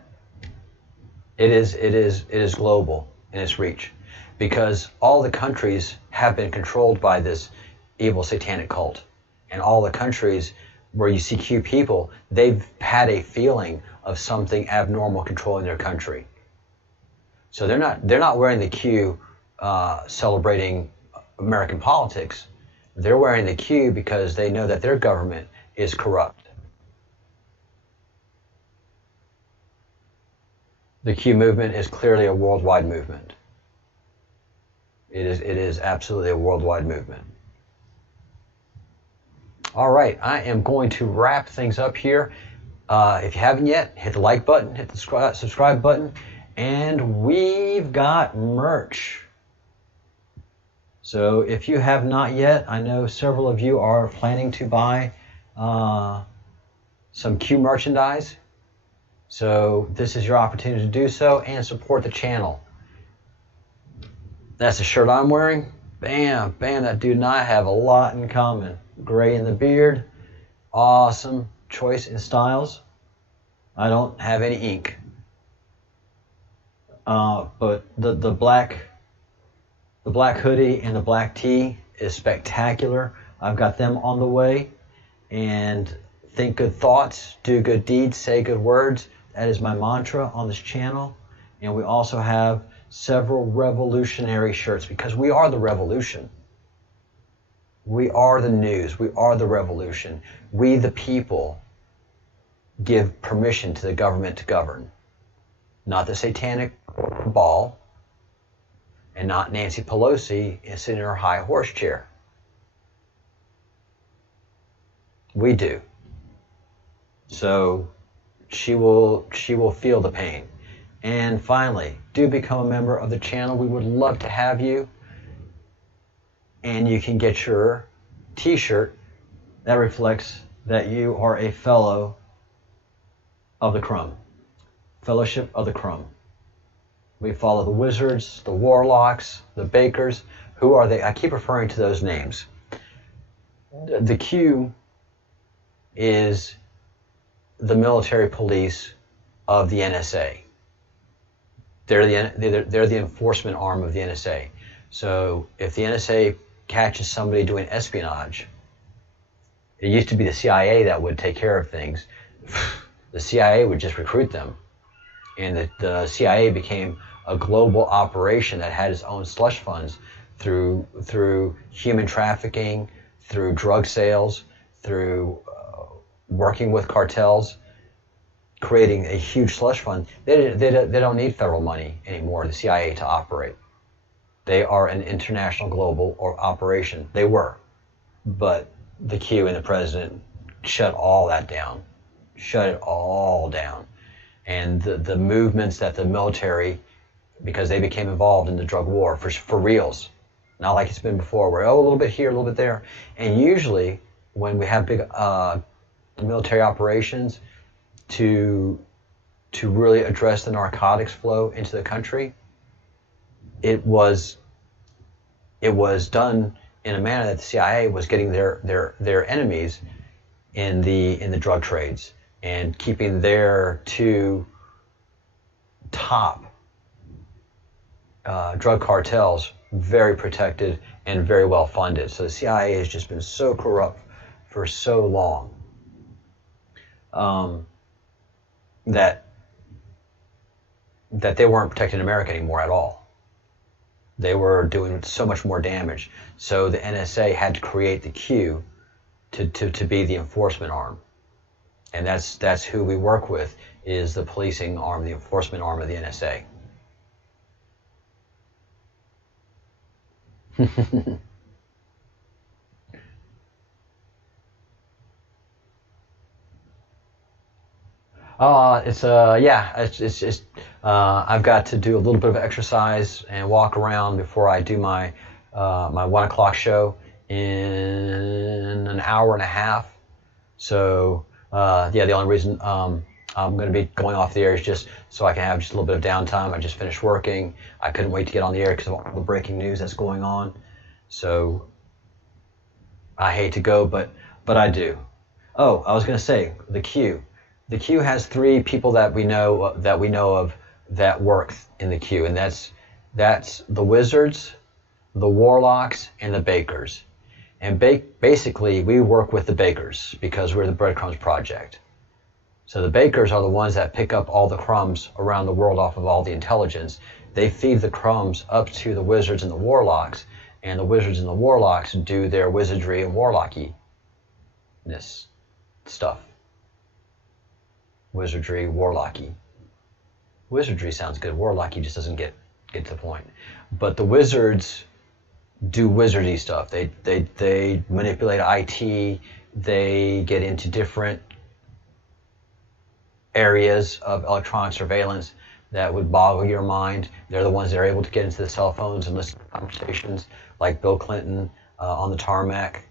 it is global in its reach, because all the countries have been controlled by this evil satanic cult, and all the countries where you see Q people, they've had a feeling of something abnormal controlling their country. So they're not wearing the Q celebrating American politics. They're wearing the Q because they know that their government is corrupt. The Q movement is clearly a worldwide movement. It is absolutely a worldwide movement. All right, I am going to wrap things up here. If you haven't yet, hit the like button, hit the subscribe button, and we've got merch. So if you have not yet, I know several of you are planning to buy some Q merchandise. So this is your opportunity to do so and support the channel. That's the shirt I'm wearing. Bam, bam, that dude and I have a lot in common. Gray in the beard. Awesome choice in styles. I don't have any ink. But the black hoodie and the black tee is spectacular. I've got them on the way. And think good thoughts, do good deeds, say good words. That is my mantra on this channel. And we also have several revolutionary shirts because we are the revolution. We are the news. We are the revolution. We, the people, give permission to the government to govern. Not the satanic ball, and not Nancy Pelosi sitting in her high horse chair. We do. So she will feel the pain. And finally, do become a member of the channel. We would love to have you. And you can get your t-shirt that reflects that you are a fellow of the crumb. Fellowship of the crumb. We follow the wizards, the warlocks, the bakers. Who are they? I keep referring to those names. The Q is the military police of the NSA. They're the enforcement arm of the NSA. So if the NSA catches somebody doing espionage, it used to be the CIA that would take care of things. The CIA would just recruit them. And the CIA became a global operation that had its own slush funds through human trafficking, through drug sales, through working with cartels, creating a huge slush fund. They don't need federal money anymore, the CIA, to operate. They are an international global operation. They were. But the Q and the president shut all that down. Shut it all down. And the movements that the military, because they became involved in the drug war for reals. Not like it's been before, where, a little bit here, a little bit there. And usually, when we have big military operations to really address the narcotics flow into the country, it was done in a manner that the CIA was getting their enemies in the drug trades and keeping their two top drug cartels very protected and very well funded. So the CIA has just been so corrupt for so long that they weren't protecting America anymore at all. They were doing so much more damage. So the NSA had to create the Q to be the enforcement arm. And that's who we work with, is the policing arm, the enforcement arm of the NSA. It's just I've got to do a little bit of exercise and walk around before I do my 1 o'clock show in an hour and a half. So the only reason I'm going to be going off the air is just so I can have just a little bit of downtime. I just finished working. I couldn't wait to get on the air because of all the breaking news that's going on. So I hate to go, but I do. Oh, I was going to say the Q. The Q has 3 people that we know of that work in the Q, and that's the wizards, the warlocks, and the bakers. And basically, we work with the bakers because we're the Breadcrumbs Project. So the bakers are the ones that pick up all the crumbs around the world off of all the intelligence. They feed the crumbs up to the wizards and the warlocks, and the wizards and the warlocks do their wizardry and warlocky-ness stuff. Wizardry, warlocky. Wizardry sounds good. Warlocky just doesn't get to the point. But the wizards do wizardy stuff. They manipulate IT. They get into different areas of electronic surveillance that would boggle your mind. They're the ones that are able to get into the cell phones and listen to conversations, like Bill Clinton on the tarmac,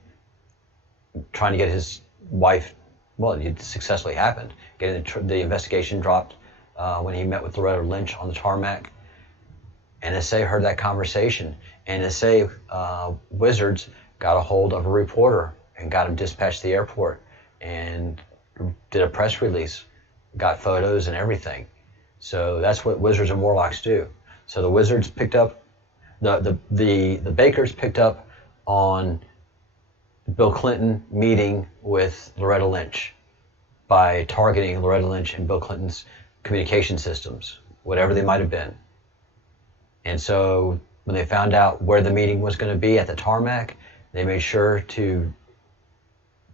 trying to get his wife. Well, it successfully happened. Getting the investigation dropped when he met with Loretta Lynch on the tarmac. NSA heard that conversation. NSA wizards got a hold of a reporter and got him dispatched to the airport and did a press release, got photos and everything. So that's what wizards and warlocks do. So the wizards picked up, the bakers picked up on Bill Clinton meeting with Loretta Lynch by targeting Loretta Lynch and Bill Clinton's communication systems, whatever they might have been. And so when they found out where the meeting was going to be at the tarmac, they made sure to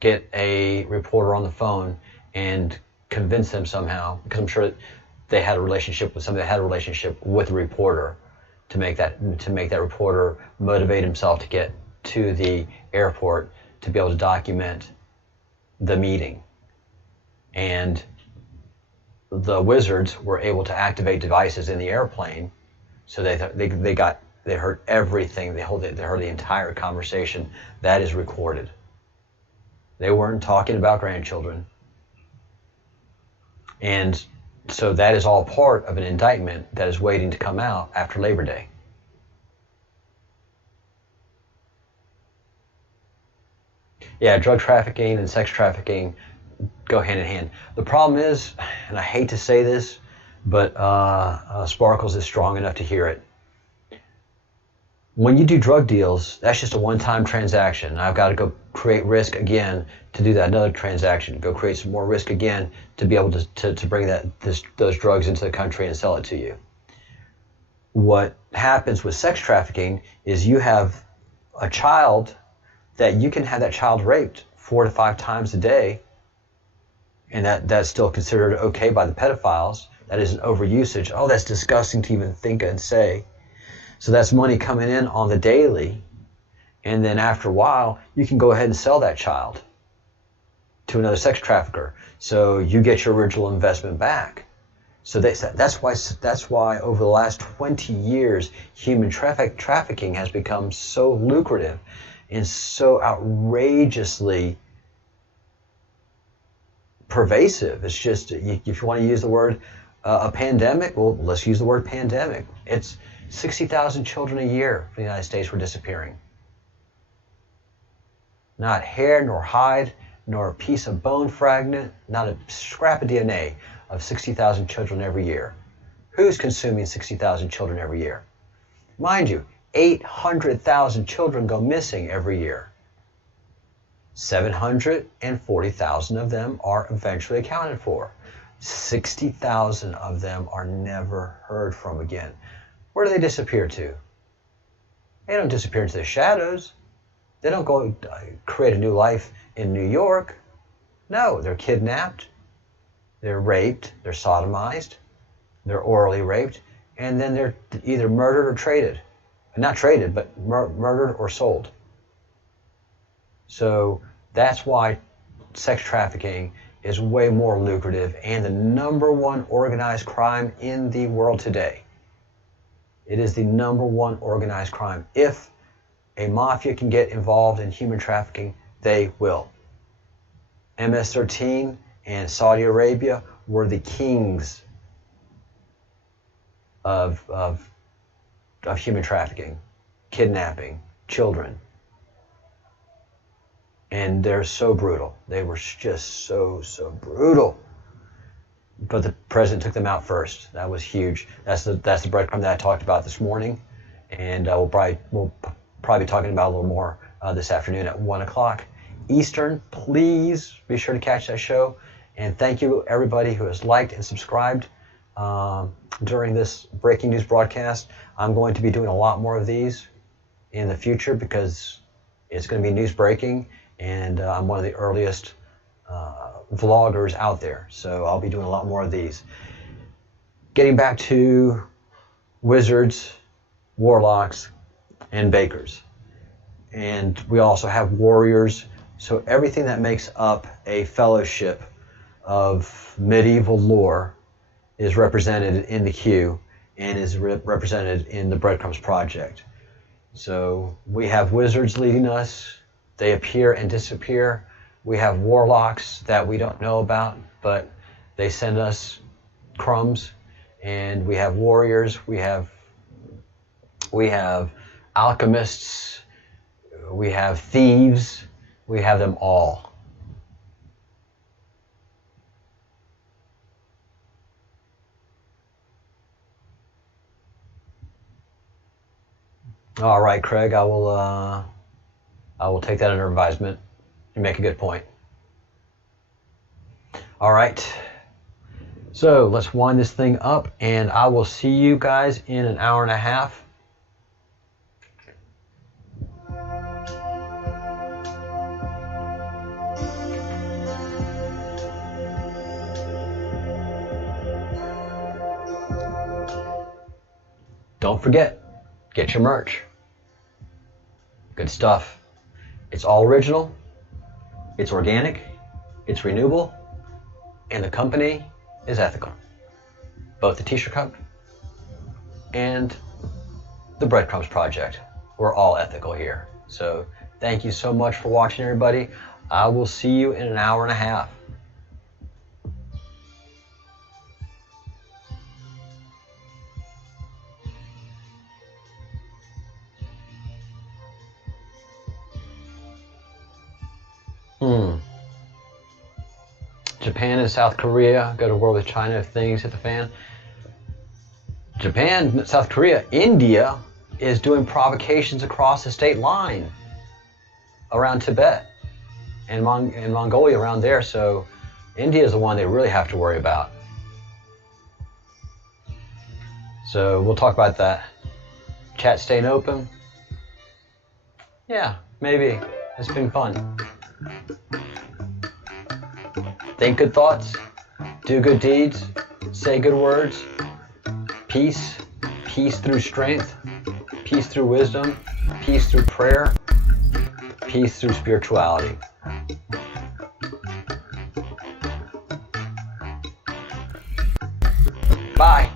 get a reporter on the phone and convince them somehow, because I'm sure they had a relationship with somebody that had a relationship with the reporter, to make that reporter motivate himself to get to the airport to be able to document the meeting. And the wizards were able to activate devices in the airplane, so they heard everything. They heard the entire conversation. That is recorded. They weren't talking about grandchildren. And so that is all part of an indictment that is waiting to come out after Labor Day. Yeah, drug trafficking and sex trafficking go hand in hand. The problem is, and I hate to say this, but Sparkles is strong enough to hear it. When you do drug deals, that's just a one-time transaction. I've got to go create risk again to do that another transaction, go create some more risk again to be able to bring those drugs into the country and sell it to you. What happens with sex trafficking is you have a child that you can have that child raped 4 to 5 times a day, and that's still considered okay by the pedophiles. That is an overusage. Oh, that's disgusting to even think and say. So that's money coming in on the daily, and then after a while, you can go ahead and sell that child to another sex trafficker. So you get your original investment back. So that's why over the last 20 years, human trafficking has become so lucrative and so outrageously pervasive. It's just, if you want to use the word a pandemic, well, let's use the word pandemic. It's 60,000 children a year in the United States were disappearing. Not hair, nor hide, nor a piece of bone fragment, not a scrap of DNA of 60,000 children every year. Who's consuming 60,000 children every year? Mind you, 800,000 children go missing every year. 740,000 of them are eventually accounted for. 60,000 of them are never heard from again. Where do they disappear to? They don't disappear into the shadows. They don't go create a new life in New York. No, they're kidnapped, they're raped, they're sodomized, they're orally raped, and then they're either murdered or traded. Not traded, but murdered or sold. So that's why sex trafficking is way more lucrative and the #1 organized crime in the world today. It is the #1 organized crime. If a mafia can get involved in human trafficking, they will. MS-13 and Saudi Arabia were the kings of human trafficking, kidnapping children. And they're so brutal. They were just so brutal. But the president took them out first. That was huge. That's the breadcrumb that I talked about this morning, and we'll probably be talking about a little more this afternoon at 1 o'clock Eastern. Please be sure to catch that show. And thank you everybody who has liked and subscribed during this breaking news broadcast. I'm going to be doing a lot more of these in the future because it's going to be news breaking, and I'm one of the earliest vloggers out there, so I'll be doing a lot more of these. Getting back to wizards, warlocks, and bakers. And we also have warriors, so everything that makes up a fellowship of medieval lore is represented in the queue and is represented in the Breadcrumbs project. So we have wizards leading us. They appear and disappear. We have warlocks that we don't know about, but they send us crumbs. And we have warriors. We have alchemists. We have thieves. We have them all. All right, Craig, I will take that under advisement. You make a good point. All right. So let's wind this thing up, and I will see you guys in an hour and a half. Don't forget, get your merch. Good stuff. It's all original, it's organic, it's renewable, and the company is ethical. Both the T-shirt cup and the Breadcrumbs project. We're all ethical here. So thank you so much for watching, everybody. I will see you in an hour and a half. Japan and South Korea go to war with China if things hit the fan. Japan, South Korea, India is doing provocations across the state line around Tibet and Mongolia around there. So India is the one they really have to worry about. So we'll talk about that. Chat staying open. Yeah, maybe. It's been fun. Think good thoughts, do good deeds, say good words, peace, peace through strength, peace through wisdom, peace through prayer, peace through spirituality. Bye.